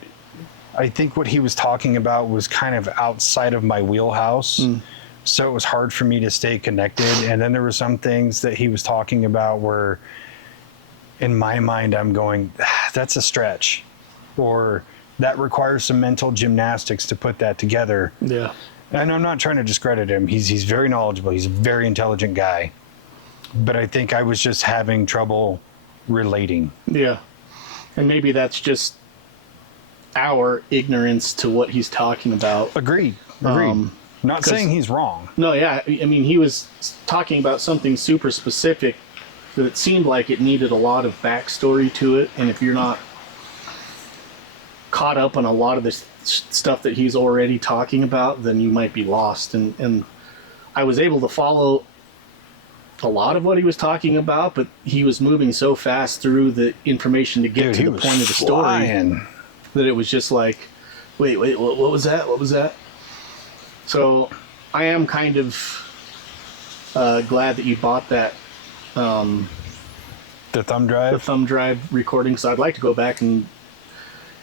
I think what he was talking about was kind of outside of my wheelhouse. So it was hard for me to stay connected. And then there were some things that he was talking about where in my mind, I'm going, that's a stretch, or that requires some mental gymnastics to put that together. Yeah. And I'm not trying to discredit him. He's very knowledgeable. He's a very intelligent guy. But I think I was just having trouble relating. Yeah. And maybe that's just our ignorance to what he's talking about. Agreed. Not saying he's wrong. No, yeah. I mean, he was talking about something super specific that it seemed like it needed a lot of backstory to it. And if you're not caught up on a lot of this stuff that he's already talking about, then you might be lost. And I was able to follow a lot of what he was talking about, but he was moving so fast through the information to get to the point of the story that it was just like, wait, what was that? What was that? So I am kind of glad that you bought that The thumb drive? the thumb drive recording, so I'd like to go back and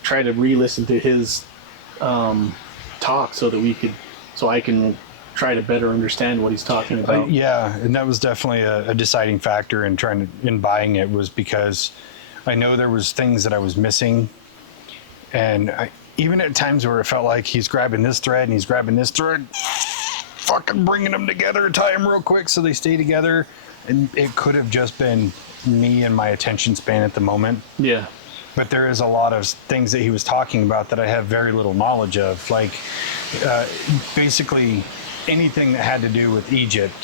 try to re-listen to his talk so I can try to better understand what he's talking about. Yeah, and that was definitely a deciding factor in buying it, was because I know there was things that I was missing, and even at times where it felt like he's grabbing this thread and he's grabbing this thread, fucking bringing them together, tie them real quick so they stay together, and it could have just been me and my attention span at the moment. Yeah. But there is a lot of things that he was talking about that I have very little knowledge of, like basically anything that had to do with Egypt,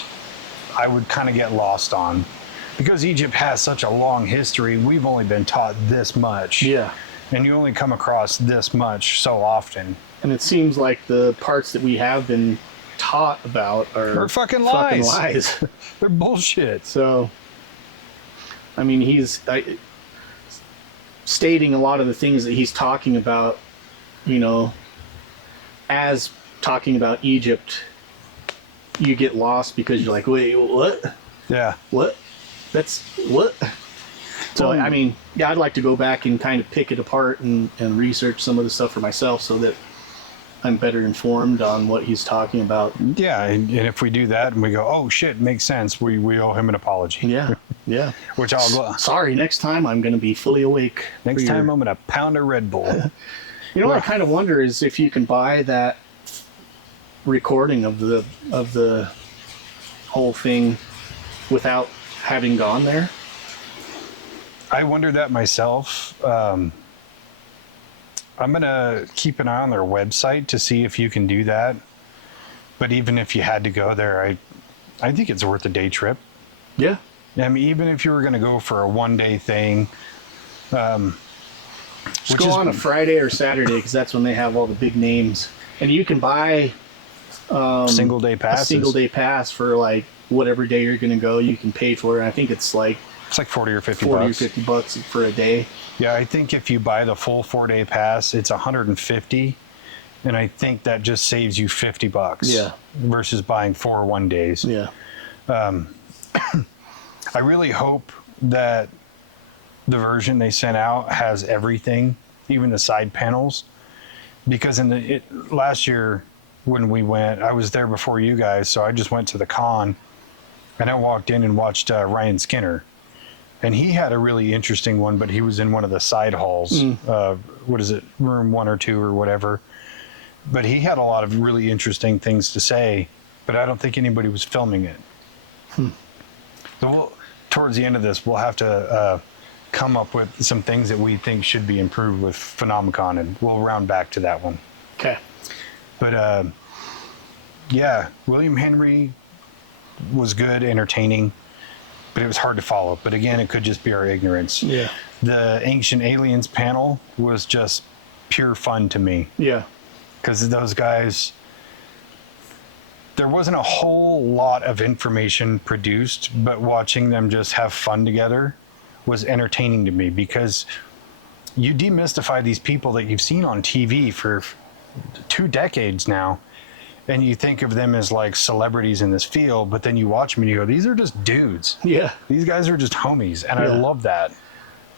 I would kind of get lost on. Because Egypt has such a long history, we've only been taught this much. Yeah. And you only come across this much so often. And it seems like the parts that we have been taught about are fucking lies. lies. They're bullshit. So, I mean, he's stating a lot of the things that he's talking about, as talking about Egypt, you get lost because you're like, wait, what? Yeah. What? That's what? So, I mean, yeah, I'd like to go back and kind of pick it apart and research some of the stuff for myself so that I'm better informed on what he's talking about. Yeah, and if we do that and we go, oh shit, makes sense, we owe him an apology. Yeah, yeah. Which I'll Sorry, next time I'm going to be fully awake. Next time I'm going to pound a Red Bull. What I kind of wonder is if you can buy that recording of the whole thing without having gone there. I wonder that myself. I'm going to keep an eye on their website to see if you can do that. But even if you had to go there, I think it's worth a day trip. Yeah. I mean, even if you were going to go for a one-day thing. Just go on a Friday or Saturday because that's when they have all the big names. And you can buy single-day passes. A single-day pass for like whatever day you're going to go. You can pay for it. I think it's like 40 or 50 40 bucks. or 50 bucks for a day. Yeah, I think if you buy the full 4-day pass, it's 150, and I think that just saves you 50 bucks. Yeah. Versus buying 4 one-days. Yeah. I really hope that the version they sent out has everything, even the side panels, because last year when we went, I was there before you guys, so I just went to the con, and I walked in and watched Ryan Skinner. And he had a really interesting one, but he was in one of the side halls. What is it, room 1 or 2 or whatever. but he had a lot of really interesting things to say, but I don't think anybody was filming it. So towards the end of this, we'll have to come up with some things that we think should be improved with Phenomecon, and we'll round back to that one. Okay. But yeah, William Henry was good, entertaining, but it was hard to follow. But again, it could just be our ignorance. Yeah. The Ancient Aliens panel was just pure fun to me. Yeah. Because those guys, there wasn't a whole lot of information produced, but watching them just have fun together was entertaining to me, because you demystify these people that you've seen on TV for 2 decades now, and you think of them as like celebrities in this field, but then you watch them and you go, these are just dudes. Yeah. These guys are just homies, and I love that.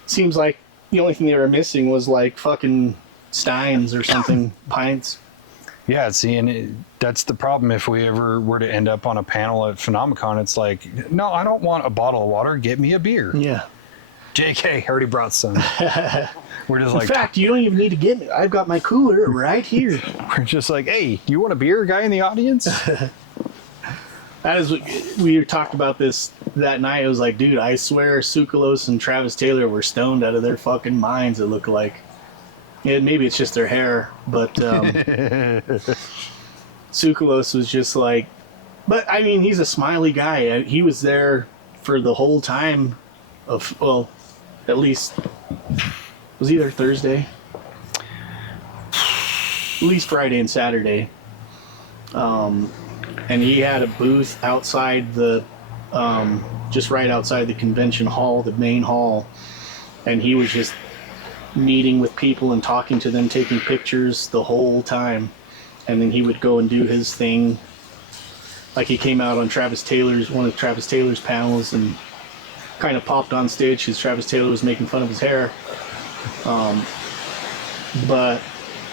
Seems like the only thing they were missing was like fucking steins or something, pints. Yeah, see, and that's the problem. If we ever were to end up on a panel at Phenomecon, it's like, no, I don't want a bottle of water. Get me a beer. Yeah. JK, I already brought some. We're just In like, fact, you don't even need to get me. I've got my cooler right here. we're just like, hey, do you want a beer, guy in the audience? That is what we talked about this that night. It was like, dude, I swear Tsoukalos and Travis Taylor were stoned out of their fucking minds. It looked like. Yeah, maybe it's just their hair, but Tsoukalos was just like, but I mean, he's a smiley guy. He was there for the whole time of, well, at least, was either Thursday? At least Friday and Saturday. And he had a booth outside the, just right outside the convention hall, the main hall. And he was just meeting with people and talking to them, taking pictures the whole time. And then he would go and do his thing. Like he came out on one of Travis Taylor's panels and kind of popped on stage because Travis Taylor was making fun of his hair. But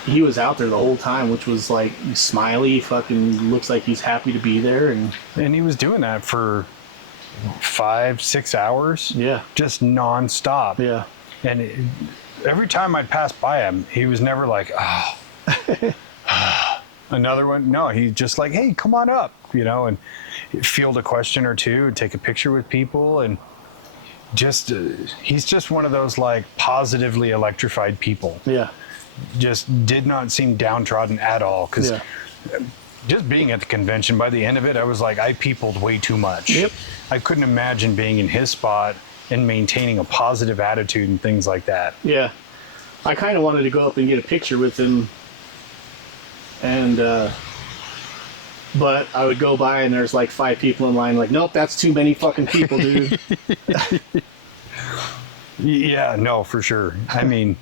he was out there the whole time, which was like smiley, fucking looks like he's happy to be there. And he was doing that for 5-6 hours. Yeah. Just nonstop. Yeah. And every time I'd pass by him, he was never like, oh, another one. No, he's just like, hey, come on up, and field a question or two and take a picture with people. And just, he's just one of those like positively electrified people. Yeah. Just did not seem downtrodden at all. Because just being at the convention, by the end of it, I was like, I peopled way too much. Yep. I couldn't imagine being in his spot and maintaining a positive attitude and things like that. Yeah. I kind of wanted to go up and get a picture with him. And, but I would go by and there's like 5 people in line, like, nope, that's too many fucking people, dude. Yeah, no, for sure. I mean,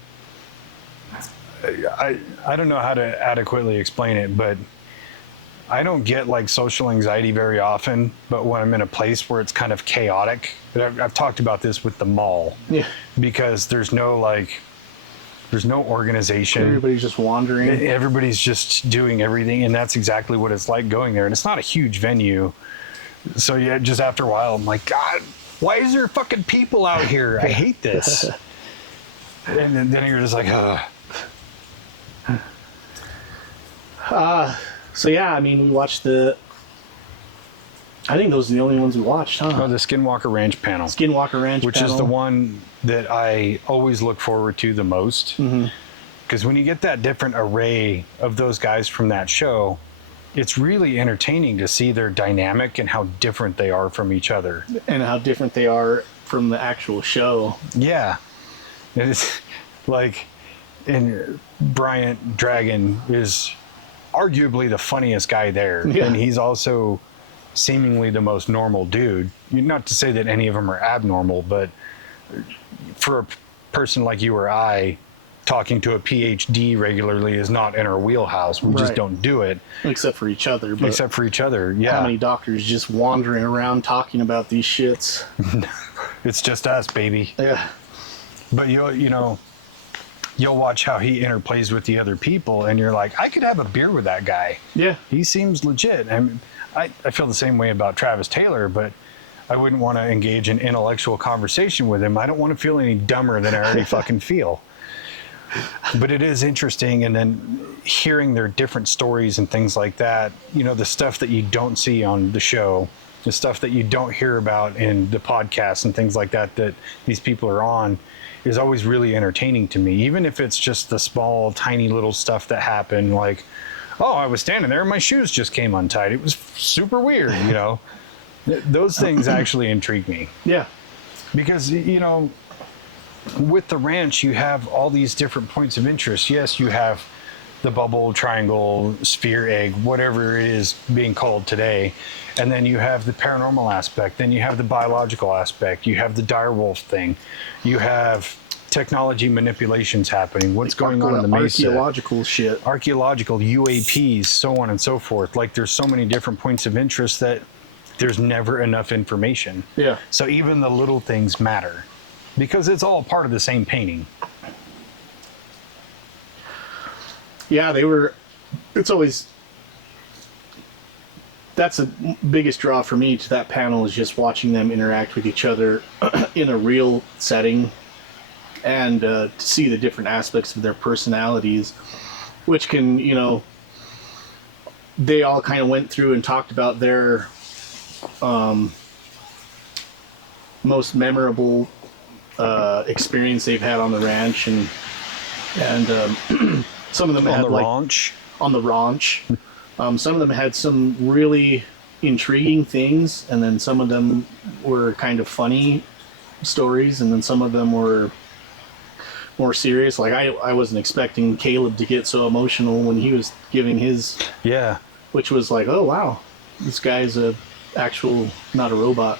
I don't know how to adequately explain it, but I don't get like social anxiety very often, but when I'm in a place where it's kind of chaotic, I've talked about this with the mall. Yeah. Because there's no organization. Everybody's just wandering. Everybody's just doing everything, and that's exactly what it's like going there. And it's not a huge venue. So yeah, just after a while, I'm like, God, why is there fucking people out here? I hate this. And then you're just like, So yeah, I mean, we watched I think those are the only ones we watched, huh? Oh, the Skinwalker Ranch panel. Skinwalker Ranch which panel. is the one that I always look forward to the most. Because when you get that different array of those guys from that show, it's really entertaining to see their dynamic and how different they are from each other. And how different they are from the actual show. Yeah. It's like, and Bryant Dragon is arguably the funniest guy there. Yeah. And he's also seemingly the most normal dude. Not to say that any of them are abnormal, but for a person like you or I, talking to a PhD regularly is not in our wheelhouse. We just don't do it. Except for each other. But Except for each other, yeah. how many doctors just wandering around talking about these shits? It's just us, baby. Yeah. But you'll watch how he interplays with the other people, and you're like, I could have a beer with that guy. Yeah. He seems legit. I feel the same way about Travis Taylor, but I wouldn't want to engage in intellectual conversation with him. I don't want to feel any dumber than I already fucking feel. But it is interesting, and then hearing their different stories and things like that, you know, the stuff that you don't see on the show, the stuff that you don't hear about in the podcasts and things like that that these people are on, is always really entertaining to me, even if it's just the small, tiny little stuff that happened, like, oh, I was standing there and my shoes just came untied. It was super weird, you know. Those things actually intrigue me. Yeah. Because, you know, with the ranch, you have all these different points of interest. Yes, you have the bubble, triangle, sphere, egg, whatever it is being called today. And then you have the paranormal aspect. Then you have the biological aspect. You have the direwolf thing. You have technology manipulations happening. What's going on in the mesa? Archaeological shit. Archaeological, UAPs, so on and so forth. Like, there's so many different points of interest that there's never enough information. Yeah. So even the little things matter, because it's all part of the same painting. Yeah, it's always, that's the biggest draw for me to that panel, is just watching them interact with each other in a real setting, and to see the different aspects of their personalities, which can, you know, they all kind of went through and talked about their most memorable experience they've had on the ranch, and some of them had on the ranch. Some of them had some really intriguing things, and then some of them were kind of funny stories, and then some of them were more serious. Like, I wasn't expecting Caleb to get so emotional when he was giving his, which was like, oh wow, this guy's a actual, not a robot.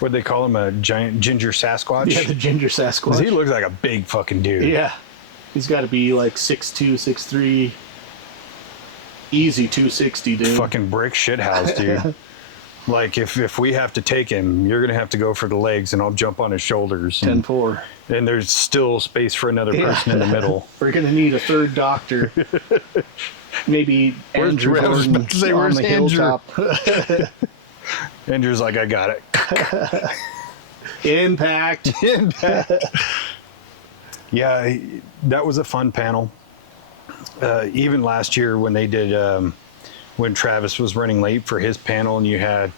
What'd they call him, a giant ginger Sasquatch? Yeah, the ginger Sasquatch. 'Cause he looks like a big fucking dude. Yeah, he's got to be like 6'2", 6'3", easy 260, dude. Fucking brick shithouse, dude. Like, if we have to take him, you're gonna have to go for the legs, and I'll jump on his shoulders. 10-4. And there's still space for another person in the middle. We're gonna need a third doctor. Maybe Andrew I was about to say, on where's the Andrew? hilltop. Andrew's like, I got it. Impact. Yeah, that was a fun panel. Even last year when they did, when Travis was running late for his panel, and you had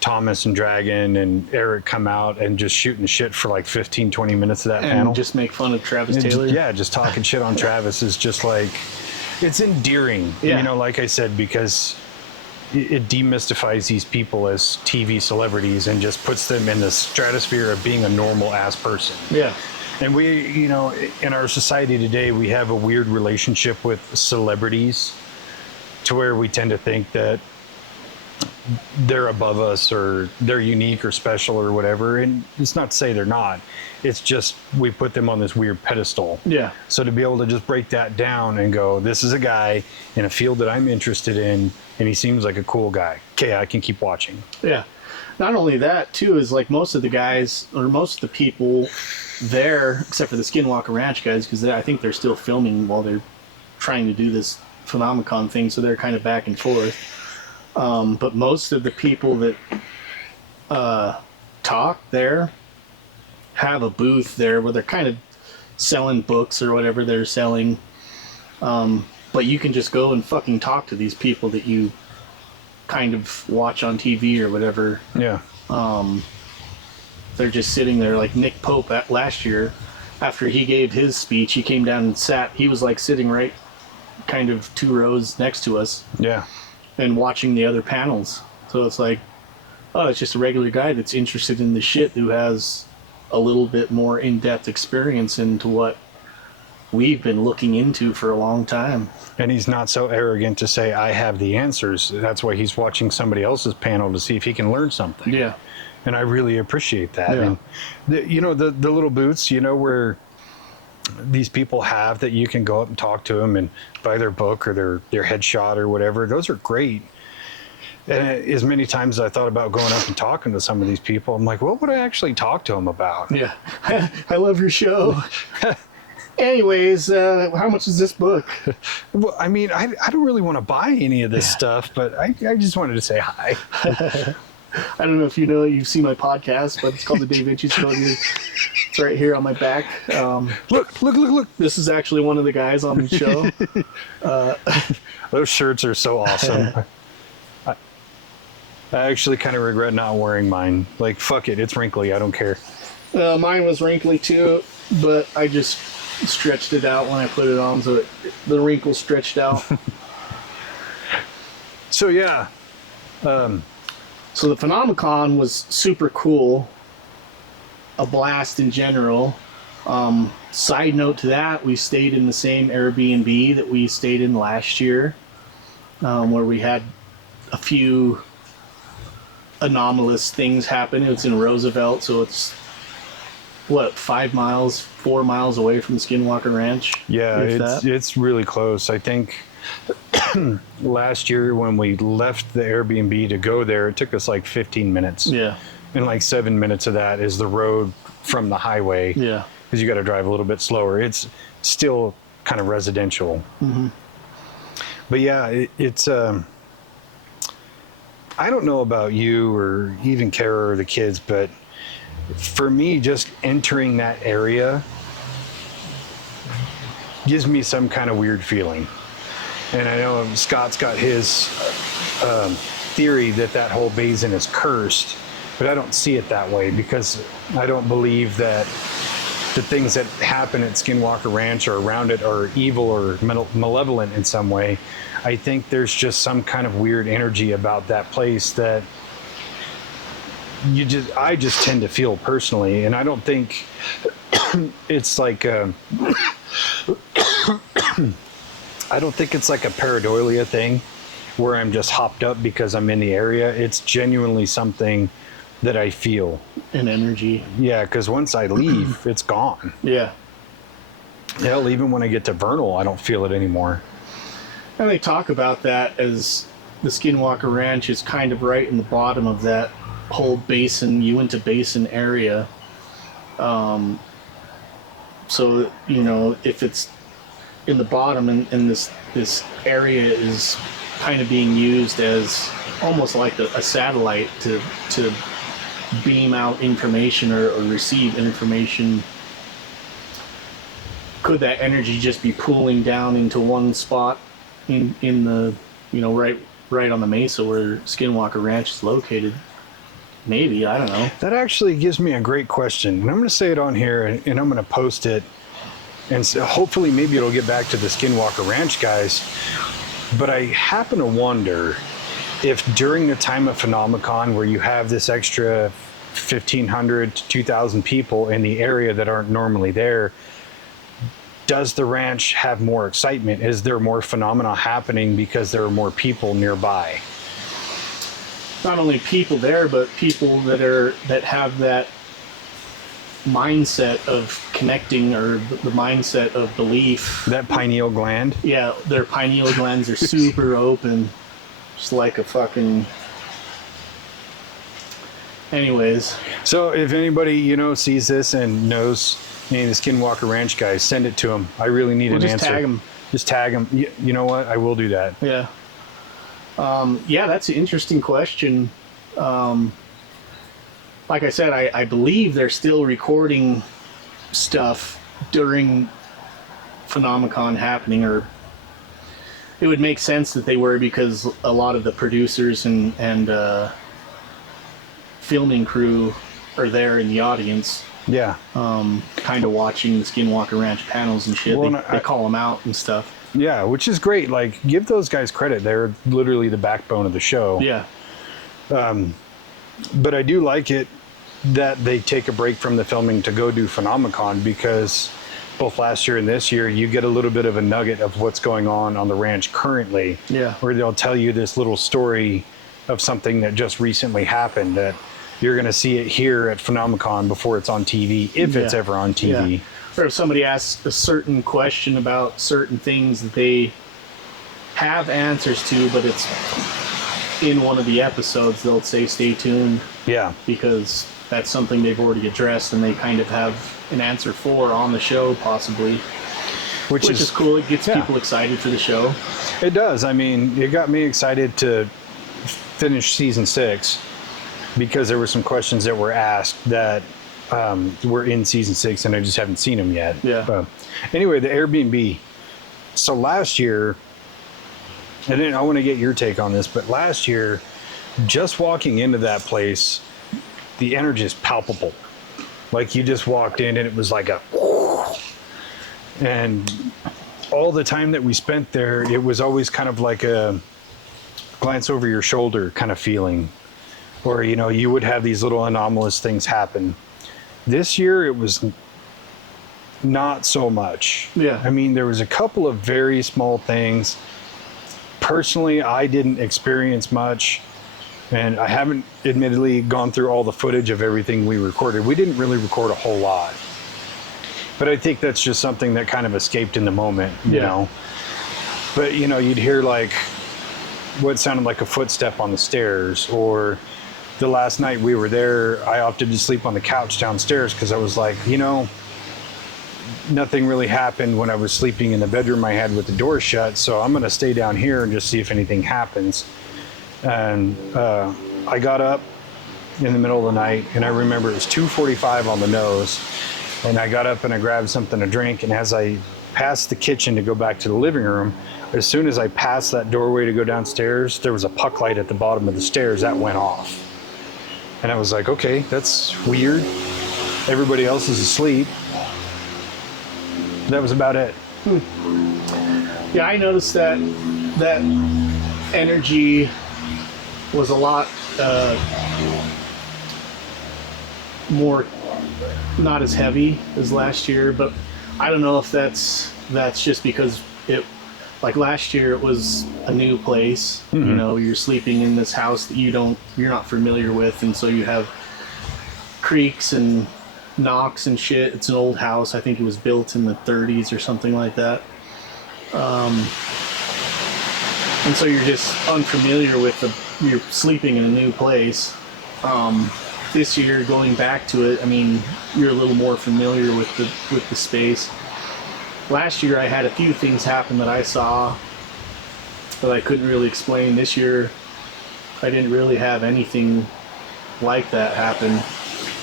Thomas and Dragon and Eric come out and just shooting shit for like 15, 20 minutes of that And panel. just make fun of Travis Taylor. Yeah, just talking shit on Travis is just like, it's endearing, you know, like I said, because it demystifies these people as TV celebrities and just puts them in the stratosphere of being a normal ass person. Yeah. And we, you know, in our society today, we have a weird relationship with celebrities, to where we tend to think that they're above us, or they're unique or special or whatever. And it's not to say they're not. It's just we put them on this weird pedestal. Yeah. So to be able to just break that down and go, this is a guy in a field that I'm interested in, and he seems like a cool guy. Okay, I can keep watching. Yeah. Not only that, too, is like most of the guys, or most of the people there, except for the Skinwalker Ranch guys, because I think they're still filming while they're trying to do this Phenomecon thing, so they're kind of back and forth. But most of the people that talk there have a booth there where they're kind of selling books or whatever they're selling. But you can just go and fucking talk to these people that you kind of watch on TV or whatever. Yeah. They're just sitting there, like Nick Pope last year, after he gave his speech, he came down and sat. He was like sitting right kind of 2 rows next to us. Yeah. And watching the other panels. So it's like, oh, it's just a regular guy that's interested in the shit, who has a little bit more in-depth experience into what we've been looking into for a long time. And he's not so arrogant to say, I have the answers. That's why he's watching somebody else's panel to see if he can learn something. Yeah. And I really appreciate that. Yeah. And you know, the little booths, you know, where these people have, that you can go up and talk to them and buy their book or their headshot or whatever, those are great. And as many times as I thought about going up and talking to some of these people, I'm like, what would I actually talk to them about? Yeah. I love your show. Anyways, how much is this book? Well, I mean, I don't really want to buy any of this stuff, but I just wanted to say hi. I don't know if you know, you've seen my podcast, but it's called the Dave-inci Code. It's right here on my back. Look. This is actually one of the guys on the show. Those shirts are so awesome. I actually kind of regret not wearing mine. Like, fuck it, it's wrinkly. I don't care. Mine was wrinkly too, but I just stretched it out when I put it on, so the wrinkles stretched out. So yeah. So the Phenomecon was super cool. A blast in general. Side note to that, we stayed in the same Airbnb that we stayed in last year, where we had a few anomalous things happen. It's in Roosevelt, so it's 4 miles away from Skinwalker Ranch. Yeah, it's really close. I think last year when we left the Airbnb to go there, it took us like 15 minutes. Yeah. And like 7 minutes of that is the road from the highway. Yeah. Because you got to drive a little bit slower. It's still kind of residential. Mm-hmm. But yeah, it's I don't know about you or even Kara or the kids, but for me, just entering that area gives me some kind of weird feeling. And I know Scott's got his theory that whole basin is cursed, but I don't see it that way because I don't believe that the things that happen at Skinwalker Ranch or around it are evil or malevolent in some way. I think there's just some kind of weird energy about that place that I just tend to feel personally, and I don't think it's like I don't think it's like a pareidolia thing where I'm just hopped up because I'm in the area. It's genuinely something that I feel. An energy. Yeah, because once I leave, it's gone. Yeah. Hell, even when I get to Vernal, I don't feel it anymore. And they talk about that as the Skinwalker Ranch is kind of right in the bottom of that whole basin, Uinta Basin area. So, you know, if it's in the bottom and this area is kind of being used as almost like a satellite to beam out information or receive information, could that energy just be pooling down into one spot in the, you know, right on the mesa where Skinwalker Ranch is located? Maybe, I don't know. That actually gives me a great question, and I'm going to say it on here, and I'm going to post it, and so hopefully maybe it'll get back to the Skinwalker Ranch guys. But I happen to wonder if during the time of Phenomecon, where you have this extra 1,500 to 2,000 people in the area that aren't normally there, does the ranch have more excitement? Is there more phenomena happening because there are more people nearby? Not only people there, but people that have that mindset of connecting, or the mindset of belief. That pineal gland? Yeah, their pineal glands are super open. Just like a fucking... Anyways. So if anybody, you know, sees this and knows any of the Skinwalker Ranch guys, send it to them. I really need an answer. Tag them. Just tag them. You know what? I will do that. Yeah. Yeah, that's an interesting question. Like I said, I believe they're still recording stuff during Phenomecon happening, or it would make sense that they were, because a lot of the producers and filming crew are there in the audience. Yeah. Kind of watching the Skinwalker Ranch panels and shit. Well, they call them out and stuff. Yeah, which is great. Like, give those guys credit. They're literally the backbone of the show. Yeah. But I do like it that they take a break from the filming to go do Phenomecon, because both last year and this year, you get a little bit of a nugget of what's going on the ranch currently. Yeah. Where they'll tell you this little story of something that just recently happened that you're going to see it here at Phenomecon before it's on TV, if it's ever on TV. Yeah. Or if somebody asks a certain question about certain things that they have answers to, but it's in one of the episodes, they'll say stay tuned. Yeah. Because that's something they've already addressed and they kind of have an answer for on the show, possibly. Which is cool. It gets people excited for the show. It does. I mean, it got me excited to finish season 6. because there were some questions that were asked that were in season 6, and I just haven't seen them yet. Yeah. Anyway, the Airbnb. So last year, and I want to get your take on this, but last year, just walking into that place, the energy is palpable. Like you just walked in and it was like a, and all the time that we spent there, it was always kind of like a glance over your shoulder kind of feeling, or, you know, you would have these little anomalous things happen. This year, it was not so much. Yeah. I mean, there was a couple of very small things. Personally, I didn't experience much, and I haven't admittedly gone through all the footage of everything we recorded. We didn't really record a whole lot, but I think that's just something that kind of escaped in the moment, you know. But, you know, you'd hear like what sounded like a footstep on the stairs, or the last night we were there, I opted to sleep on the couch downstairs because I was like, you know, nothing really happened when I was sleeping in the bedroom I had with the door shut, so I'm going to stay down here and just see if anything happens. And I got up in the middle of the night, and I remember it was 2:45 on the nose, and I got up and I grabbed something to drink, and as I passed the kitchen to go back to the living room, as soon as I passed that doorway to go downstairs, there was a puck light at the bottom of the stairs that went off. And I was like, okay, that's weird. Everybody else is asleep. That was about it. Yeah, I noticed that energy was a lot more, not as heavy as last year, but I don't know if that's just because it, like last year it was a new place. You know, you're sleeping in this house that you're not familiar with, and so you have creaks and knocks and shit. It's an old house. I think it was built in the 30s or something like that. And so you're just unfamiliar with you're sleeping in a new place. This year, going back to it, I mean, you're a little more familiar with the space. Last year, I had a few things happen that I saw that I couldn't really explain. This year, I didn't really have anything like that happen.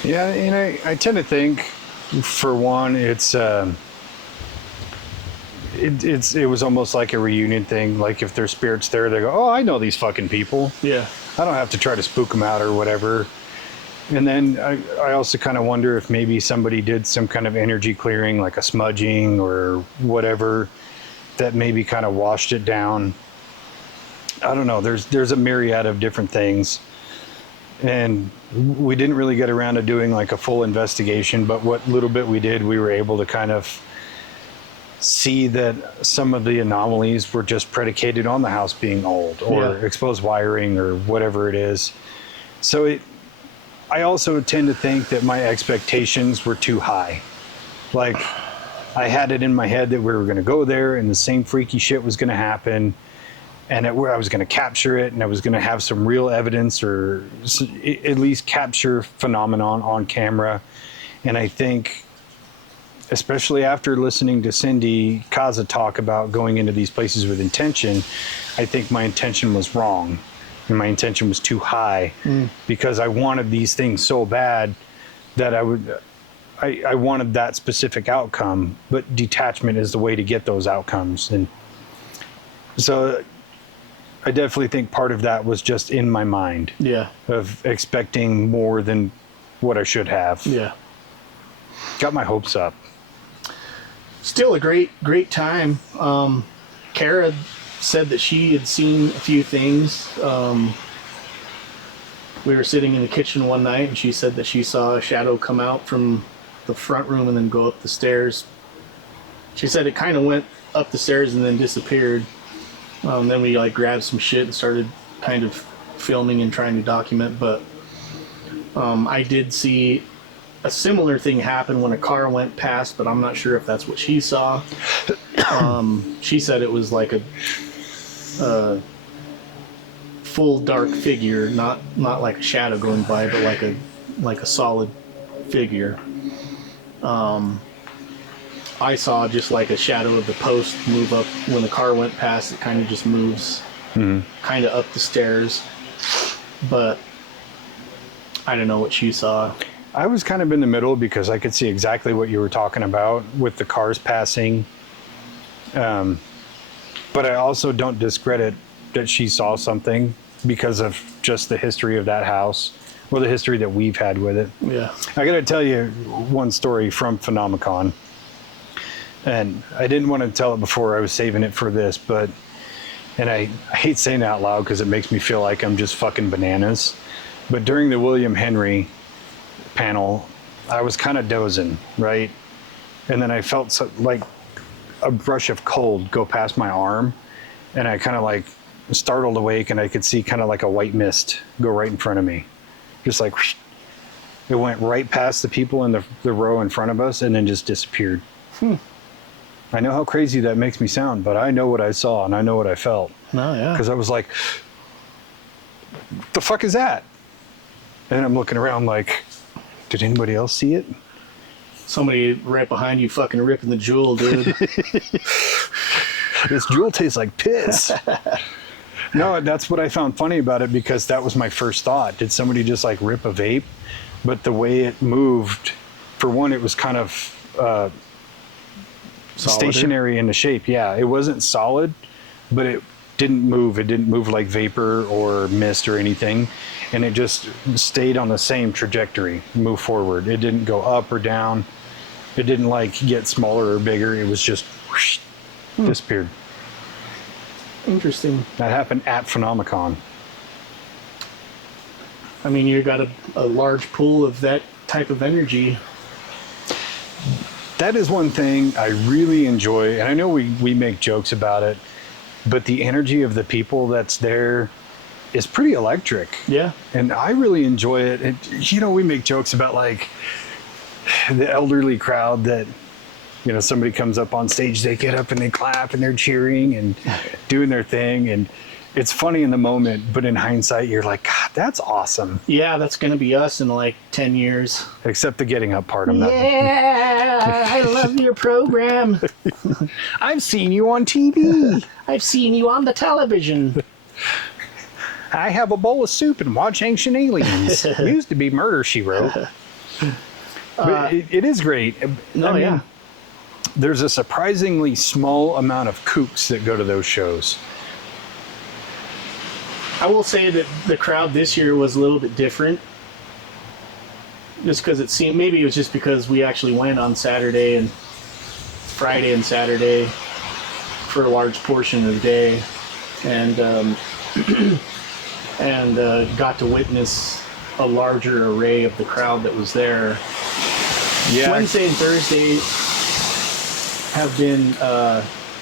Yeah, and I tend to think, for one, it was almost like a reunion thing. Like if there's spirits there, they go, "Oh, I know these fucking people. Yeah. I don't have to try to spook them out or whatever." And then I also kind of wonder if maybe somebody did some kind of energy clearing, like a smudging or whatever, that maybe kind of washed it down. I don't know. There's a myriad of different things. And we didn't really get around to doing like a full investigation, but what little bit we did, we were able to kind of see that some of the anomalies were just predicated on the house being old or exposed wiring or whatever it is. So I also tend to think that my expectations were too high. Like I had it in my head that we were going to go there and the same freaky shit was going to happen, and I was going to capture it, and I was going to have some real evidence, or at least capture phenomenon on camera. And I think, especially after listening to Cindy Kaza talk about going into these places with intention, I think my intention was wrong, and my intention was too high, because I wanted these things so bad that I wanted that specific outcome, but detachment is the way to get those outcomes. And so I definitely think part of that was just in my mind. Yeah. Of expecting more than what I should have. Yeah. Got my hopes up. Still a great time. Kara said that she had seen a few things. We were sitting in the kitchen one night, and she said that she saw a shadow come out from the front room and then go up the stairs. She said it kind of went up the stairs and then disappeared. Then we like grabbed some shit and started kind of filming and trying to document, but I did see a similar thing happen when a car went past, but I'm not sure if that's what she saw. She said it was like a full dark figure, not like a shadow going by, but like a solid figure. I saw just like a shadow of the post move up when the car went past. It kind of just moves kind of up the stairs, but I don't know what you saw. I was kind of in the middle because I could see exactly what you were talking about with the cars passing. But I also don't discredit that she saw something because of just the history of that house or the history that we've had with it. Yeah. I got to tell you one story from Phenomecon. And I didn't want to tell it before. I was saving it for this, and I hate saying it out loud because it makes me feel like I'm just fucking bananas. But during the William Henry panel, I was kind of dozing, right? And then I felt like a brush of cold go past my arm, and I kind of like startled awake, and I could see kind of like a white mist go right in front of me. Just like, whoosh. It went right past the people in the row in front of us and then just disappeared. I know how crazy that makes me sound, but I know what I saw and I know what I felt. No, yeah. Because I was like, the fuck is that? And I'm looking around like, did anybody else see it? Somebody right behind you fucking ripping the jewel, dude. This jewel tastes like piss. No, that's what I found funny about it, because that was my first thought. Did somebody just like rip a vape? But the way it moved, for one, it was kind of stationary in the shape. Yeah, it wasn't solid, but it didn't move. It didn't move like vapor or mist or anything. And it just stayed on the same trajectory, move forward. It didn't go up or down. It didn't like get smaller or bigger. It was just whoosh, disappeared. Interesting. That happened at Phenomecon. I mean, you got a large pool of that type of energy. That is one thing I really enjoy, and I know we make jokes about it, but the energy of the people that's there is pretty electric. Yeah. And I really enjoy it. And, you know, we make jokes about like the elderly crowd that, you know, somebody comes up on stage, they get up and they clap and they're cheering and doing their thing. And it's funny in the moment, but in hindsight, you're like, God, that's awesome. Yeah, that's going to be us in like 10 years. Except the getting up part. I'm not. Yeah, I love your program. I've seen you on TV. I've seen you on the television. I have a bowl of soup and watch Ancient Aliens. It used to be Murder, She Wrote. But it is great. No, I mean, yeah. There's a surprisingly small amount of kooks that go to those shows. I will say that the crowd this year was a little bit different. Just because it seemed, maybe it was just because we actually went on Saturday and Friday and Saturday for a large portion of the day, and got to witness a larger array of the crowd that was there. Yeah. Wednesday and Thursday have been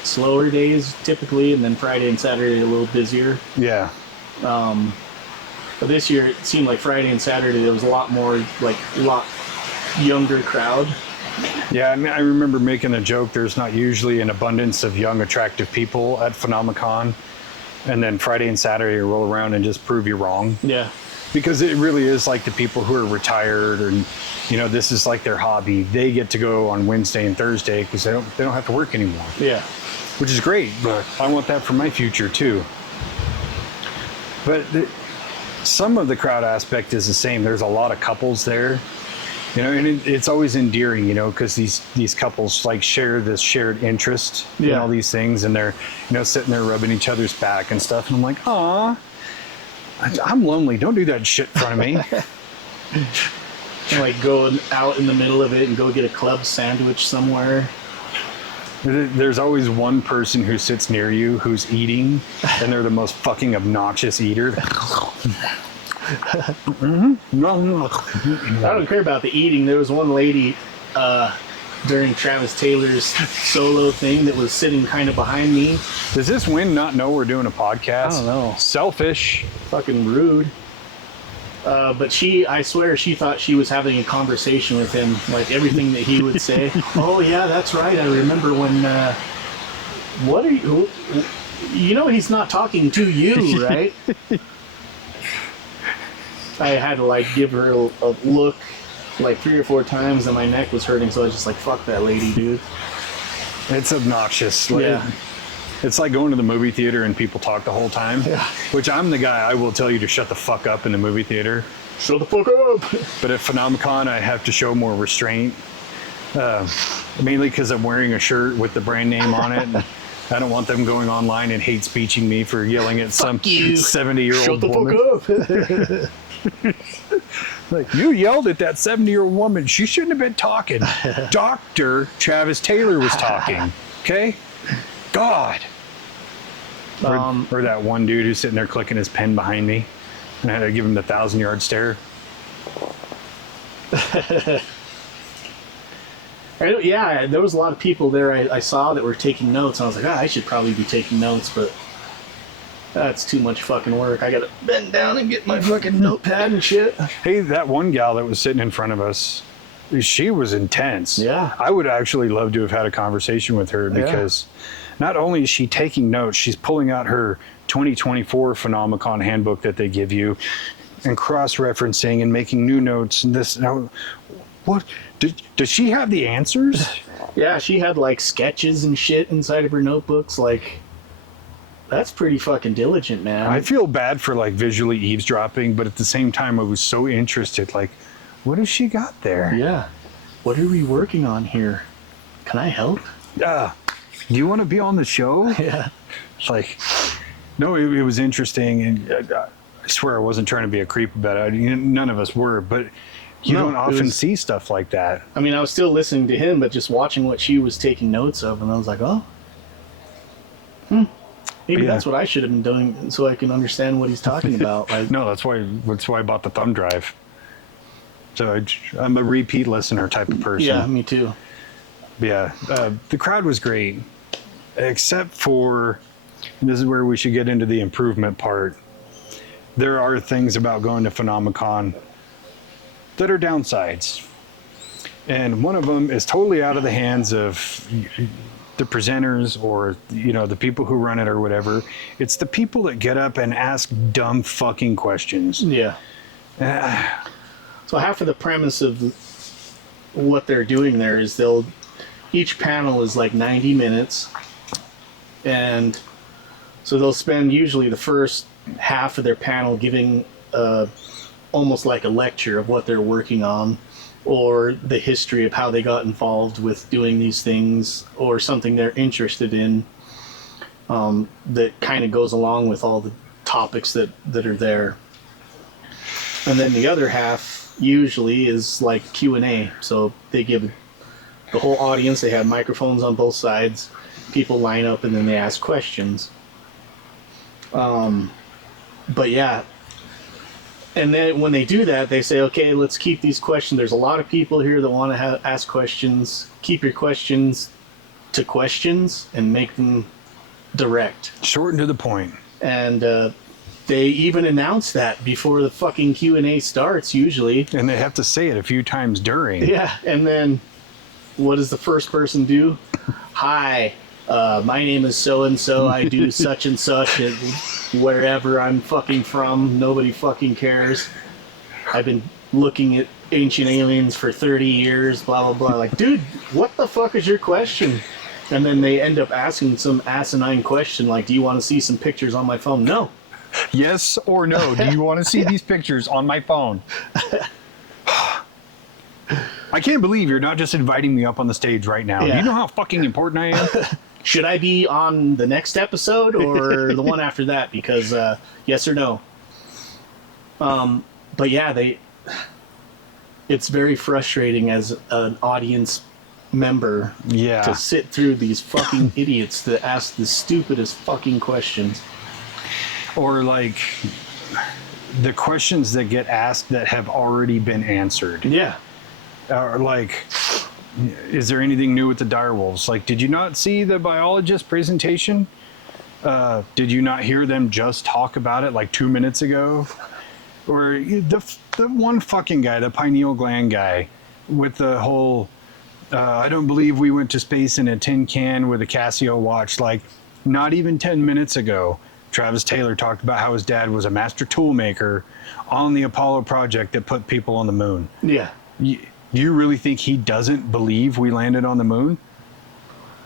slower days typically, and then Friday and Saturday a little busier. Yeah. But this year it seemed like Friday and Saturday there was a lot more, like a lot younger crowd. Yeah, I mean, I remember making a joke, there's not usually an abundance of young, attractive people at Phenomecon. And then Friday and Saturday you roll around and just prove you wrong. Yeah. Because it really is like the people who are retired, and you know, this is like their hobby. They get to go on Wednesday and Thursday because they don't have to work anymore. Yeah. Which is great, but I want that for my future too. But some of the crowd aspect is the same. There's a lot of couples there, you know, and it's always endearing, you know, because these couples like share this shared interest in all these things, and they're, you know, sitting there rubbing each other's back and stuff. And I'm like, aw, I'm lonely. Don't do that shit in front of me. And like go out in the middle of it and go get a club sandwich somewhere. There's always one person who sits near you who's eating, and they're the most fucking obnoxious eater. I don't care about the eating. There was one lady during Travis Taylor's solo thing that was sitting kind of behind me. Does this wind not know we're doing a podcast? I don't know. Selfish. Fucking rude. But I swear she thought she was having a conversation with him, like everything that he would say. Oh yeah, that's right. I remember when, what are you, you know, he's not talking to you, right? I had to like give her a look like 3 or 4 times, and my neck was hurting. So I was just like, fuck that lady, dude. It's obnoxious. Like, yeah. It's like going to the movie theater and people talk the whole time. Yeah. Which I'm the guy, I will tell you to shut the fuck up in the movie theater. Shut the fuck up. But at Phenomecon, I have to show more restraint. Mainly because I'm wearing a shirt with the brand name on it. And I don't want them going online and hate speeching me for yelling at some 70-year-old woman. Shut the fuck up. Like, you yelled at that 70-year-old woman. She shouldn't have been talking. Dr. Travis Taylor was talking. Okay? God. Or that one dude who's sitting there clicking his pen behind me. And I had to give him the 1,000-yard stare. Yeah, there was a lot of people there I saw that were taking notes. I was like, I should probably be taking notes, but that's too much fucking work. I gotta bend down and get my fucking notepad and shit. Hey, that one gal that was sitting in front of us, she was intense. Yeah. I would actually love to have had a conversation with her because not only is she taking notes, she's pulling out her 2024 Phenomecon handbook that they give you and cross-referencing and making new notes. And this, now, what? Does she have the answers? Yeah, she had like sketches and shit inside of her notebooks. Like, that's pretty fucking diligent, man. I feel bad for like visually eavesdropping, but at the same time, I was so interested. Like, what has she got there? Yeah. What are we working on here? Can I help? Do you want to be on the show? Yeah. Like, no, it was interesting, and I swear I wasn't trying to be a creep about it. None of us were, but you don't often see stuff like that. I mean, I was still listening to him, but just watching what she was taking notes of, and I was like, maybe that's what I should have been doing, so I can understand what he's talking about. Like, No, that's why I bought the thumb drive. So I'm a repeat listener type of person. yeah, me too. Yeah, the crowd was great, except for, and this is where we should get into the improvement part. There are things about going to Phenomecon that are downsides. And one of them is totally out of the hands of the presenters or, the people who run it or whatever. It's the people that get up and ask dumb fucking questions. Yeah. So half of the premise of what they're doing there is each panel is like 90 minutes. And so they'll spend usually the first half of their panel giving almost like a lecture of what they're working on, or the history of how they got involved with doing these things, or something they're interested in that kind of goes along with all the topics that are there. And then the other half usually is like Q&A. So they give the whole audience, they have microphones on both sides, people line up, and then they ask questions. But yeah, and then when they do that, they say, okay, let's keep these questions. There's a lot of people here that want to ask questions. Keep your questions to questions and make them direct. Short and to the point. And they even announce that before the fucking Q&A starts, usually. And they have to say it a few times during. Yeah, and then what does the first person do? Hi, my name is so-and-so. I do such and such at wherever I'm fucking from. Nobody fucking cares. I've been looking at ancient aliens for 30 years, blah, blah, blah. Like, dude, what the fuck is your question? And then they end up asking some asinine question like, do you want to see some pictures on my phone? No. Yes or no? Do you want to see these pictures on my phone? I can't believe you're not just inviting me up on the stage right now. Yeah. You know how fucking important I am? Should I be on the next episode or the one after that? Because yes or no. But yeah, it's very frustrating as an audience member to sit through these fucking idiots that ask the stupidest fucking questions. Or like the questions that get asked that have already been answered. Yeah. Or like, is there anything new with the direwolves? Like, did you not see the biologist presentation? Did you not hear them just talk about it like 2 minutes ago? Or the one fucking guy, the pineal gland guy, with the whole, I don't believe we went to space in a tin can with a Casio watch. Like, not even 10 minutes ago, Travis Taylor talked about how his dad was a master tool maker on the Apollo project that put people on the moon. Yeah. Do you really think he doesn't believe we landed on the moon?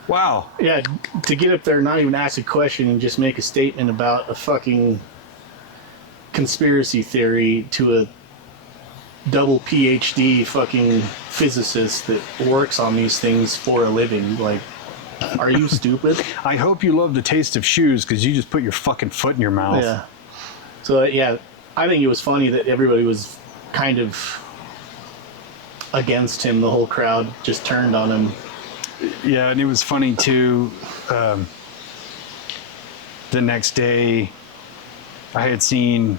Wow. Yeah, to get up there, not even ask a question, and just make a statement about a fucking conspiracy theory to a double PhD fucking physicist that works on these things for a living. Like, are you stupid? I hope you love the taste of shoes because you just put your fucking foot in your mouth. Yeah. So, yeah, I think it was funny that everybody was kind of against him. The whole crowd just turned on him. Yeah, and it was funny too. The next day, I had seen,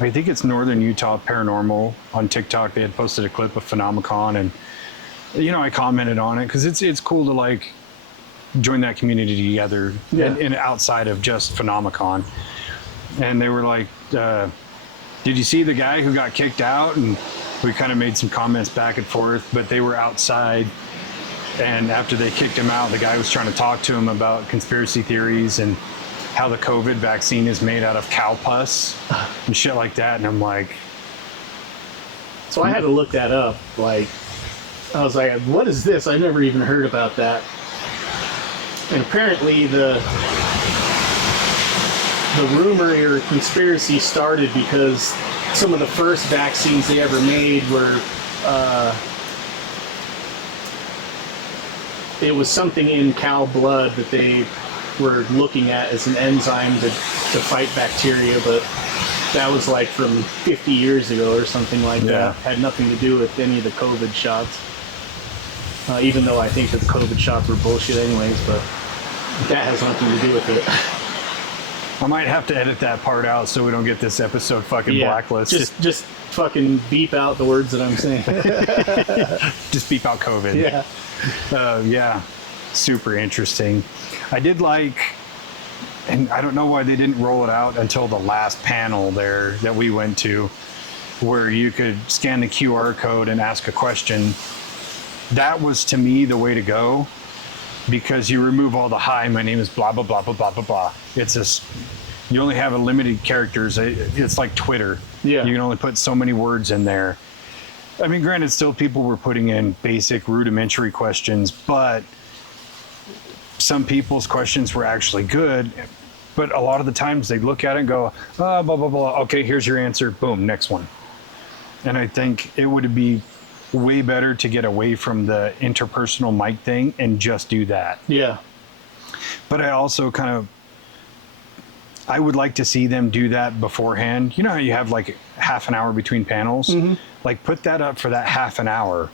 I think it's Northern Utah Paranormal on TikTok. They had posted a clip of Phenomecon, and I commented on it because it's cool to like join that community together, and outside of just Phenomecon. And they were like, "Did you see the guy who got kicked out?" And we kind of made some comments back and forth, but they were outside. And after they kicked him out, the guy was trying to talk to him about conspiracy theories and how the COVID vaccine is made out of cow pus and shit like that. And I'm like... So I had to look that up. Like, I was like, what is this? I never even heard about that. And apparently the rumor or conspiracy started because some of the first vaccines they ever made were... it was something in cow blood that they were looking at as an enzyme to fight bacteria, but that was like from 50 years ago or something like that. Had nothing to do with any of the COVID shots. Even though I think that the COVID shots were bullshit anyways, but that has nothing to do with it. I might have to edit that part out so we don't get this episode fucking blacklisted. Just fucking beep out the words that I'm saying. Just beep out COVID. Yeah. Yeah, super interesting. I did like, and I don't know why they didn't roll it out until the last panel there that we went to, where you could scan the QR code and ask a question. That was, to me, the way to go, because you remove all the "hi, my name is blah blah blah blah blah blah blah." It's just, you only have a limited characters. It's like Twitter. Yeah. You can only put so many words in there. I mean, granted, still people were putting in basic rudimentary questions, but some people's questions were actually good. But a lot of the times they'd look at it and go, blah, blah, blah. Okay, here's your answer. Boom, next one. And I think it would be way better to get away from the interpersonal mic thing and just do that. Yeah. But I also I would like to see them do that beforehand. You know how you have like half an hour between panels? Mm-hmm. Like put that up for that half an hour,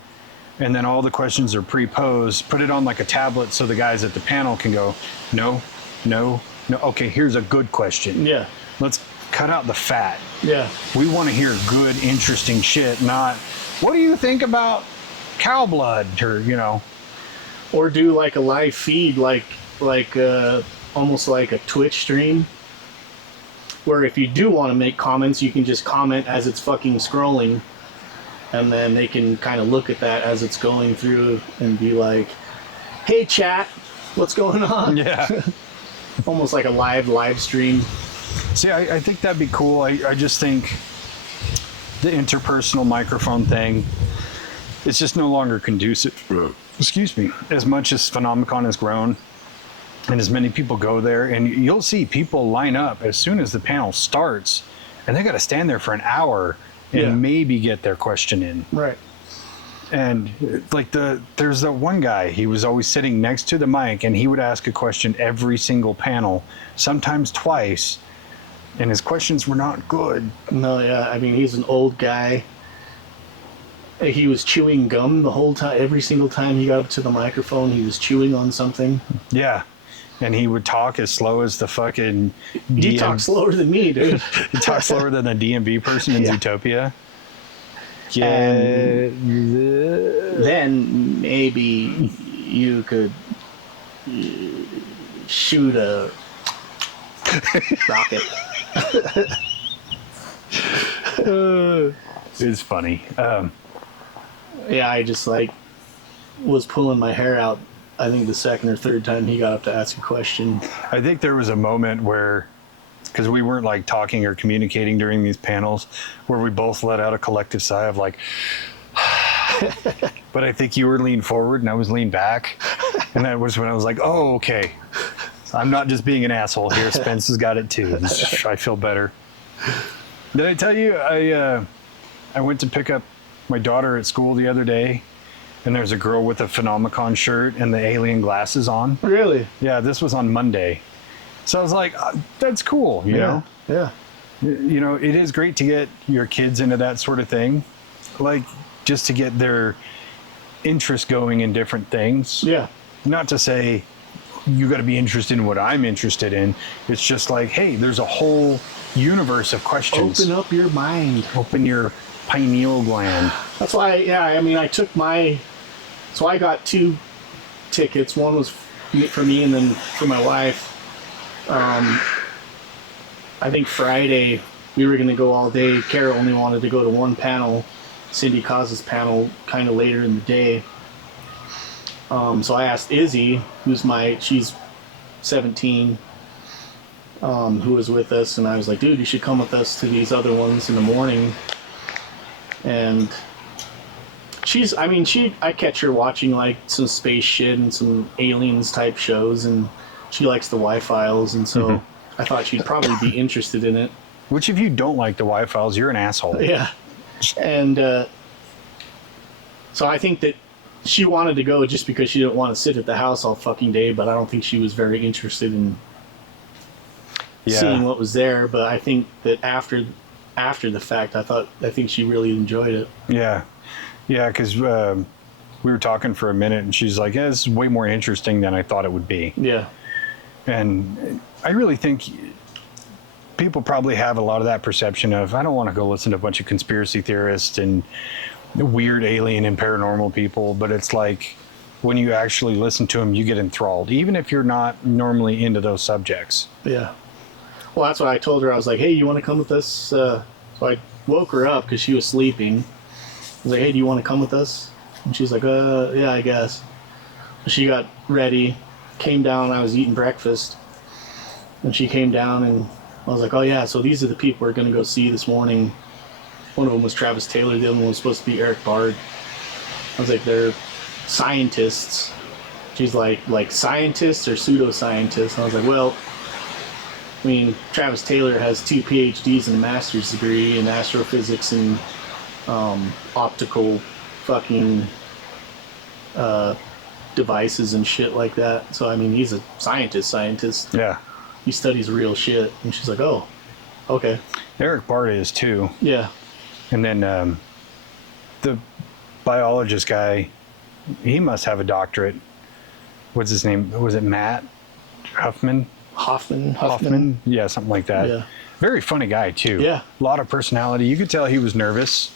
and then all the questions are pre-posed. Put it on like a tablet so the guys at the panel can go, no. Okay, here's a good question. Yeah. Let's cut out the fat. Yeah. We want to hear good, interesting shit, not, what do you think about cow blood? Or do like a live feed, like almost like a Twitch stream, where if you do want to make comments, you can just comment as it's fucking scrolling, and then they can kind of look at that as it's going through and be like, hey chat, what's going on? Yeah. Almost like a live stream. See, I think that'd be cool. I just think the interpersonal microphone thing, it's just no longer conducive. Excuse me. As much as Phenomecon has grown, and as many people go there, and you'll see people line up as soon as the panel starts, and they got to stand there for an hour and maybe get their question in. Right. And like there's that one guy, he was always sitting next to the mic, and he would ask a question every single panel, sometimes twice, and his questions were not good. No, yeah, I mean, he's an old guy. He was chewing gum the whole time. Every single time he got up to the microphone, he was chewing on something. Yeah. And he would talk as slow as the fucking... You talk slower than me, dude. He talks slower than the DMV person in Zootopia. Yeah. Then maybe you could shoot a rocket. It's funny. Yeah, I just was pulling my hair out. I think the second or third time he got up to ask a question. I think there was a moment where, because we weren't talking or communicating during these panels, where we both let out a collective sigh of but I think you were leaned forward and I was leaned back. And that was when I was like, oh, okay. I'm not just being an asshole here. Spence has got it too. I feel better. Did I tell you I went to pick up my daughter at school the other day, and there's a girl with a Phenomecon shirt and the alien glasses on? Really? Yeah, this was on Monday. So I was like, that's cool, you know? Yeah. You know, it is great to get your kids into that sort of thing. Like, just to get their interest going in different things. Yeah. Not to say you got to be interested in what I'm interested in. It's just like, hey, there's a whole universe of questions. Open up your mind. Open your pineal gland. That's why, I took so I got 2 tickets. One was for me and then for my wife. I think Friday we were going to go all day. Kara only wanted to go to one panel, Cindy Cause's panel, kind of later in the day. So I asked Izzy, she's 17, who was with us, and I was like, dude, you should come with us to these other ones in the morning. And I catch her watching like some space shit and some aliens type shows, and she likes the Y-Files, and so I thought she'd probably be interested in it. Which, if you don't like the Y-Files, you're an asshole. Yeah. And so I think that she wanted to go just because she didn't want to sit at the house all fucking day, but I don't think she was very interested in seeing what was there. But I think that after the fact, I think she really enjoyed it. Yeah. Yeah, because we were talking for a minute, and she's like, yeah, this is way more interesting than I thought it would be. Yeah. And I really think people probably have a lot of that perception of, I don't want to go listen to a bunch of conspiracy theorists and weird alien and paranormal people, but it's like when you actually listen to them, you get enthralled, even if you're not normally into those subjects. Yeah. Well, that's what I told her. I was like, hey, you want to come with us? So I woke her up because she was sleeping. I was like, hey, do you want to come with us? And she's like, yeah, I guess. She got ready, came down, I was eating breakfast, and she came down, and I was like, oh yeah, so these are the people we're going to go see this morning. One of them was Travis Taylor, the other one was supposed to be Eric Bard. I was like, they're scientists. She's like scientists or pseudoscientists? And I was like, well, I mean, Travis Taylor has 2 PhDs and a master's degree in astrophysics and optical fucking devices and shit like that. So, I mean, he's a scientist. Yeah. He studies real shit. And she's like, oh, okay. Eric Bard is too. Yeah. And then the biologist guy, he must have a doctorate. What's his name? Was it Matt Huffman? Hoffman? Yeah, something like that. Yeah. Very funny guy too. Yeah. A lot of personality. You could tell he was nervous,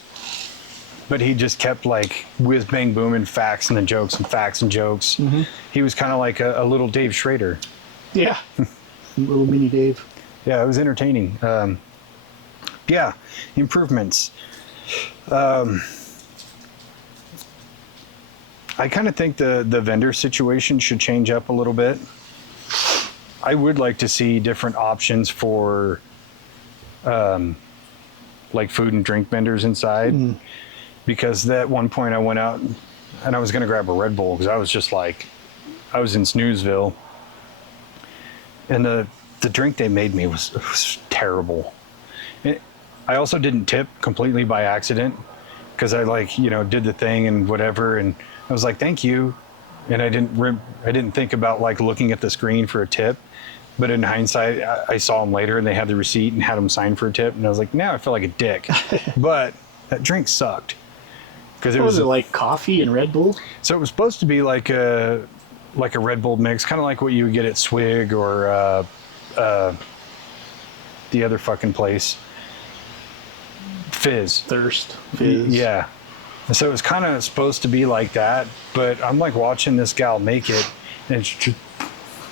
but he just kept like whiz bang booming facts and then jokes and facts and jokes. Mm-hmm. He was kind of like a little Dave Schrader. Yeah. Little mini Dave. Yeah, it was entertaining. Yeah, improvements. I kind of think the vendor situation should change up a little bit. I would like to see different options for like food and drink vendors inside. Mm. Because at one point I went out and I was going to grab a Red Bull because I was just like, I was in Snoozeville. And the drink they made me was terrible. I also didn't tip completely by accident because I did the thing and whatever. And I was like, thank you. And I didn't think about like looking at the screen for a tip. But in hindsight, I saw them later and they had the receipt and had them sign for a tip. And I was like, now I feel like a dick. But that drink sucked. Because it was like coffee and Red Bull? So it was supposed to be like a Red Bull mix, kind of like what you would get at Swig or the other fucking place. Fizz. Thirst. Fizz. Yeah. So it was kind of supposed to be like that, but I'm like watching this gal make it and it's just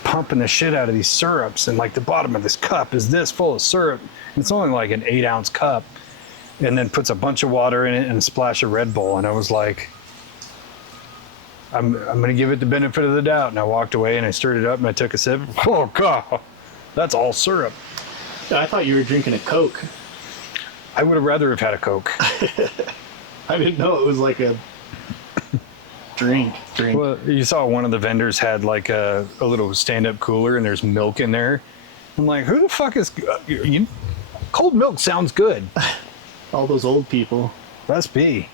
pumping the shit out of these syrups, and like the bottom of this cup is this full of syrup. It's only like an 8-ounce cup, and then puts a bunch of water in it and a splash of Red Bull. And I was like, I'm going to give it the benefit of the doubt. And I walked away and I stirred it up and I took a sip. Oh, God, that's all syrup. I thought you were drinking a Coke. I would have rather have had a Coke. I didn't know it was like a drink. Well, you saw one of the vendors had like a little stand-up cooler and there's milk in there. I'm like, who the fuck is... cold milk sounds good. All those old people. Must be.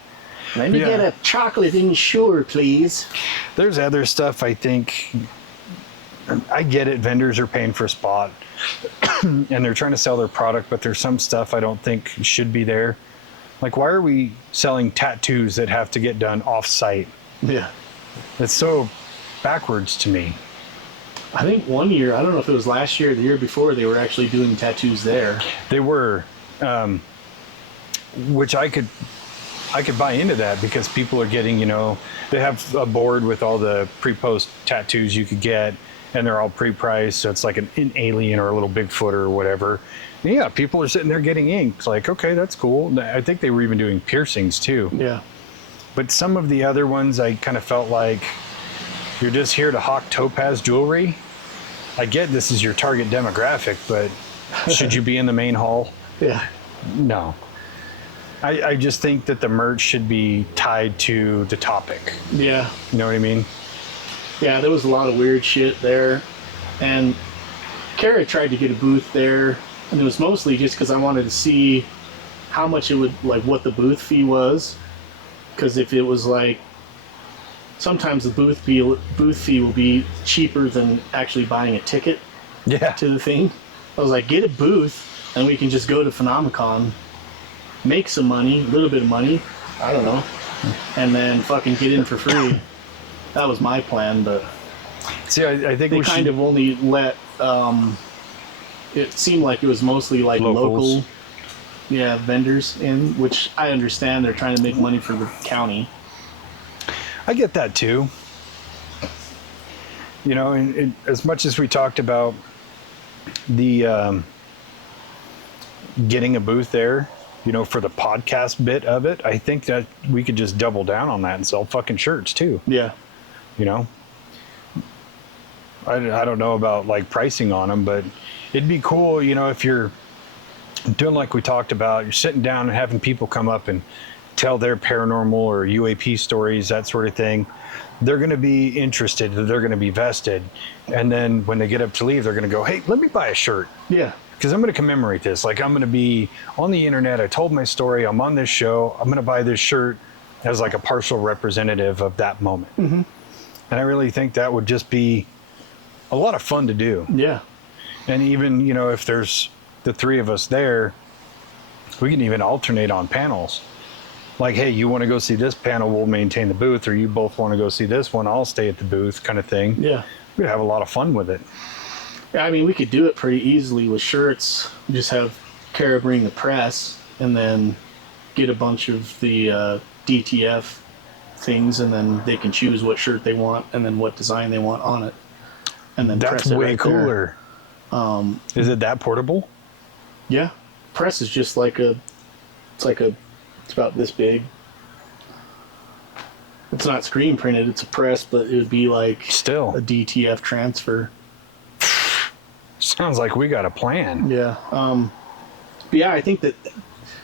Let me get a chocolate Ensure, please. There's other stuff I think... I get it. Vendors are paying for a spot and they're trying to sell their product, but there's some stuff I don't think should be there. Like, why are we selling tattoos that have to get done off-site? Yeah. It's so backwards to me. I think one year, I don't know if it was last year or the year before, they were actually doing tattoos there. They were, which I could buy into that because people are getting, they have a board with all the pre-post tattoos you could get, and they're all pre-priced, so it's like an alien or a little Bigfoot or whatever. And yeah, people are sitting there getting ink. It's like, okay, that's cool. I think they were even doing piercings too. Yeah. But some of the other ones, I kind of felt like you're just here to hawk topaz jewelry. I get this is your target demographic, but should you be in the main hall? Yeah. No. I just think that the merch should be tied to the topic. Yeah. You know what I mean? Yeah, there was a lot of weird shit there. And Kara tried to get a booth there, and it was mostly just because I wanted to see how much it would, like, what the booth fee was. Because if it was like, sometimes the booth fee will be cheaper than actually buying a ticket to the thing. I was like, get a booth, and we can just go to Phenomecon, make some money, a little bit of money, I don't know, and then fucking get in for free. That was my plan, but see, I think they kind of only let, it seemed like it was mostly like locals. local vendors in, which I understand they're trying to make money for the county. I get that too. And as much as we talked about the getting a booth there, for the podcast bit of it, I think that we could just double down on that and sell fucking shirts too. Yeah. I don't know about like pricing on them, but it'd be cool, if you're doing like we talked about, you're sitting down and having people come up and tell their paranormal or UAP stories, that sort of thing. They're going to be interested, they're going to be vested, and then when they get up to leave, they're going to go, hey, let me buy a shirt. Yeah. Because I'm going to commemorate this. Like, I'm going to be on the internet, I told my story, I'm on this show, I'm going to buy this shirt as like a partial representative of that moment. Mm-hmm. And I really think that would just be a lot of fun to do. Yeah. And even, if there's the three of us there, we can even alternate on panels. Like, hey, you want to go see this panel, we'll maintain the booth, or you both want to go see this one, I'll stay at the booth, kind of thing. Yeah. We'd have a lot of fun with it. Yeah, I mean, we could do it pretty easily with shirts. Just have Kara bring the press, and then get a bunch of the DTF things, and then they can choose what shirt they want and then what design they want on it. And then that's press it way right cooler. Is it that portable? Yeah. Press is just like it's about this big. It's not screen printed, it's a press, but it would be like still a DTF transfer. Sounds like we got a plan. Yeah. But yeah, I think that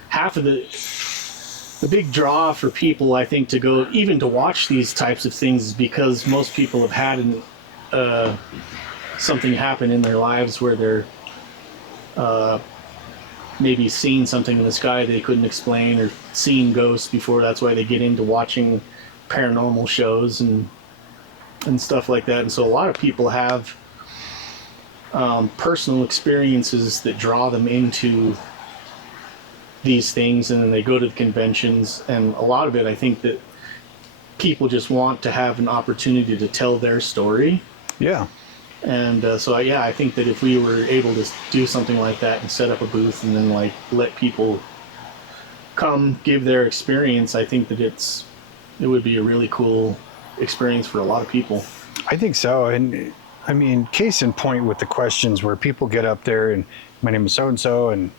half of the big draw for people, I think, to go even to watch these types of things is because most people have had something happen in their lives where they're maybe seen something in the sky they couldn't explain, or seen ghosts before. That's why they get into watching paranormal shows and stuff like that. And so a lot of people have personal experiences that draw them into these things, and then they go to the conventions, and a lot of it, I think that people just want to have an opportunity to tell their story. Yeah. And so yeah, I think that if we were able to do something like that and set up a booth and then like let people come give their experience, I think that it would be a really cool experience for a lot of people. I think so. And I mean, case in point with the questions where people get up there and my name is so-and-so and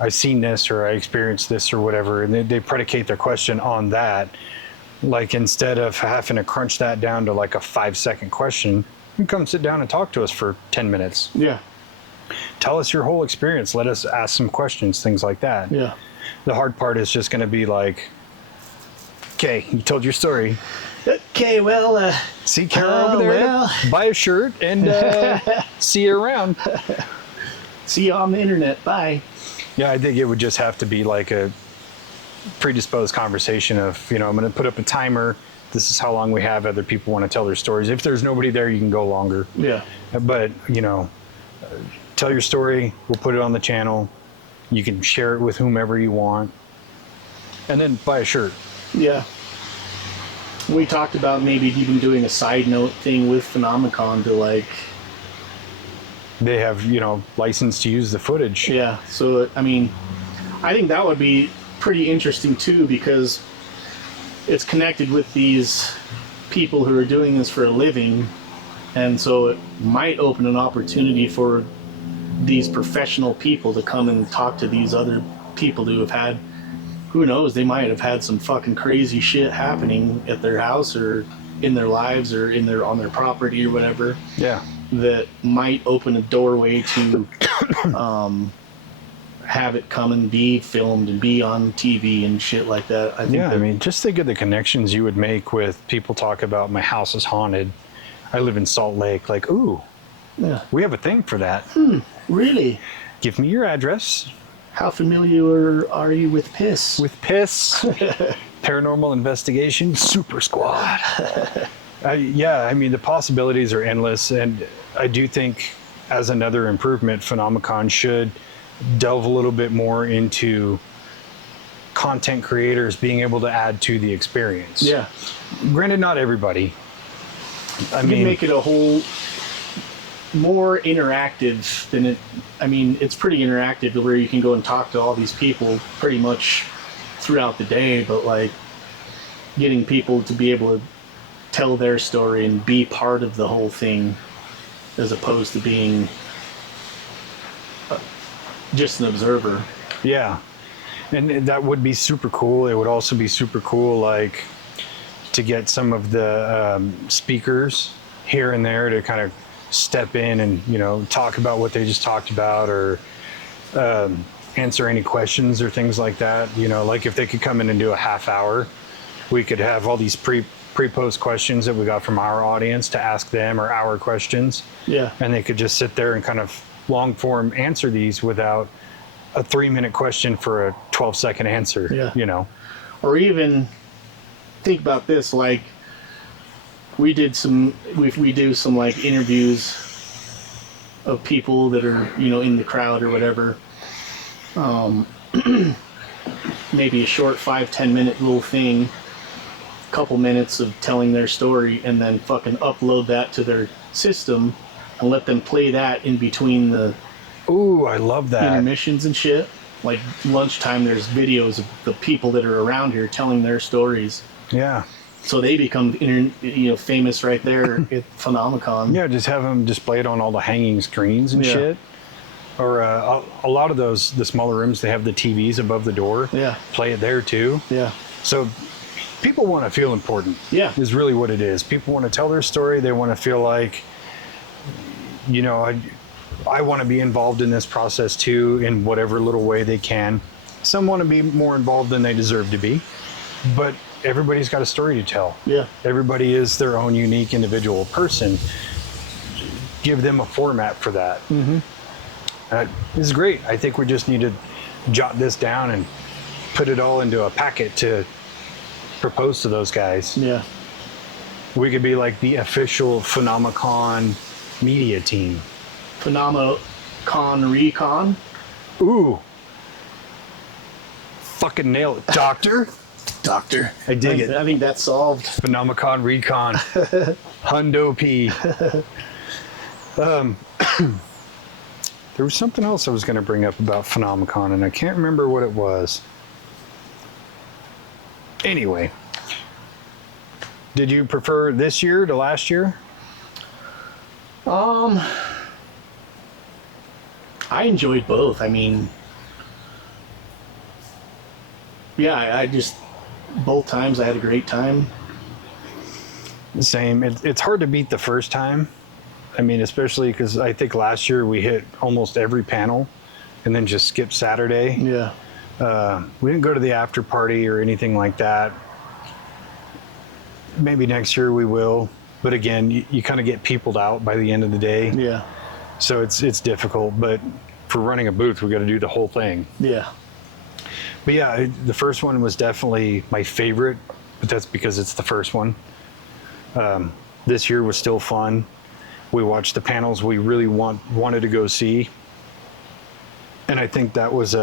I've seen this or I experienced this or whatever, and they predicate their question on that. Like, instead of having to crunch that down to like a 5-second question, you come sit down and talk to us for 10 minutes. Yeah. Tell us your whole experience. Let us ask some questions, things like that. Yeah. The hard part is just going to be like, Okay, you told your story. Okay, well, See Kara over there? well. Buy a shirt and see you around. see you on the internet. Bye. Yeah, I think it would just have to be like a predisposed conversation of, I'm going to put up a timer. This is how long we have. Other people want to tell their stories. If there's nobody there, you can go longer. Yeah. But, tell your story. We'll put it on the channel. You can share it with whomever you want. And then buy a shirt. Yeah. We talked about maybe even doing a side note thing with Phenomecon to like... They have, license to use the footage. Yeah, so, I mean, I think that would be pretty interesting too, because it's connected with these people who are doing this for a living, and so it might open an opportunity for these professional people to come and talk to these other people who have had, who knows, they might have had some fucking crazy shit happening at their house or in their lives or on their property or whatever. Yeah. That might open a doorway to have it come and be filmed and be on TV and shit like that. I think just think of the connections you would make with people talk about my house is haunted. I live in Salt Lake. Like, ooh, yeah. We have a thing for that. Really? Give me your address. How familiar are you with piss? With piss, paranormal investigation, super squad. The possibilities are endless, and I do think as another improvement, Phenomecon should delve a little bit more into content creators being able to add to the experience. Yeah. Granted, not everybody. You can make it a whole more interactive than it. I mean, it's pretty interactive where you can go and talk to all these people pretty much throughout the day, but like getting people to be able to tell their story and be part of the whole thing as opposed to being just an observer. Yeah. And that would be super cool. It would also be super cool, like, to get some of the speakers here and there to kind of step in and, talk about what they just talked about or answer any questions or things like that. Like if they could come in and do a half hour, we could have all these pre-post questions that we got from our audience to ask them, or our questions. Yeah. And they could just sit there and kind of long form answer these without a 3-minute question for a 12-second answer. Yeah. Or even think about this, like we do some like interviews of people that are, in the crowd or whatever. Maybe a short 5-10 minute little thing, couple minutes of telling their story, and then fucking upload that to their system and let them play that in between the Ooh, I love that. intermissions and shit. Like lunchtime, there's videos of the people that are around here telling their stories. Yeah. So they become famous right there at Phenomecon. Yeah, just have them display it on all the hanging screens and shit. Or a lot of the smaller rooms, they have the TVs above the door. Yeah. Play it there too. Yeah. So people want to feel important. Yeah. Is really what it is. People want to tell their story. They want to feel like, I want to be involved in this process too, in whatever little way they can. Some want to be more involved than they deserve to be, but everybody's got a story to tell. Yeah. Everybody is their own unique individual person. Give them a format for that. Mm-hmm. This is great. I think we just need to jot this down and put it all into a packet to propose to those guys. Yeah. We could be like the official Phenomecon media team. Phenomecon Recon. Ooh. Fucking nail it, Doctor. Doctor. I dig it. I think that's solved. Phenomecon Recon. Hundo P. There was something else I was going to bring up about Phenomecon, and I can't remember what it was. Anyway. Did you prefer this year to last year? I enjoyed both. I mean, yeah, I just, both times I had a great time. Same. It's hard to beat the first time. I mean, especially because I think last year we hit almost every panel and then just skipped Saturday. Yeah. We didn't go to the after party or anything like that. maybe next year we will. But again, you kind of get peopled out by the end of the day. Yeah. So it's difficult. But for running a booth, we got to do the whole thing. Yeah. But yeah, the first one was definitely my favorite, but that's because it's the first one. This year was still fun. We watched the panels we really wanted to go see. And I think that was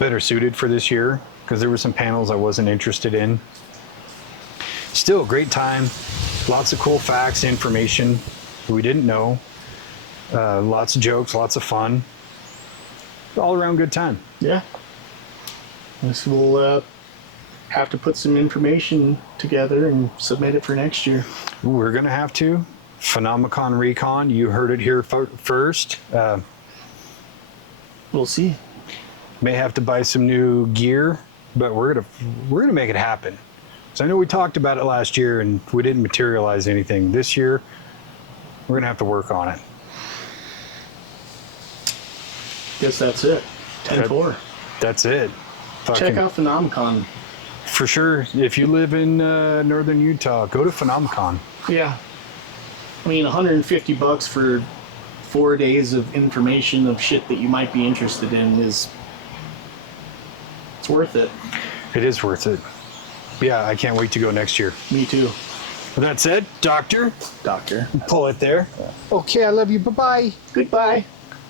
better suited for this year because there were some panels I wasn't interested in. Still a great time. Lots of cool facts, information we didn't know. Lots of jokes, lots of fun. All around good time. Yeah. Guess we'll have to put some information together and submit it for next year. We're going to have to. Phenomecon Recon, you heard it here first. We'll see. May have to buy some new gear, but we're gonna make it happen. So I know we talked about it last year and we didn't materialize anything. This year, we're gonna have to work on it. Guess that's it. 10-4. That's it. Check out Phenomecon. For sure. If you live in northern Utah, go to Phenomecon. Yeah. I mean, $150 for 4 days of information of shit that you might be interested in it's worth it. It is worth it. Yeah, I can't wait to go next year. Me too. But that's it, Doctor. Doctor. Pull it there. Okay, I love you. Bye-bye. Goodbye.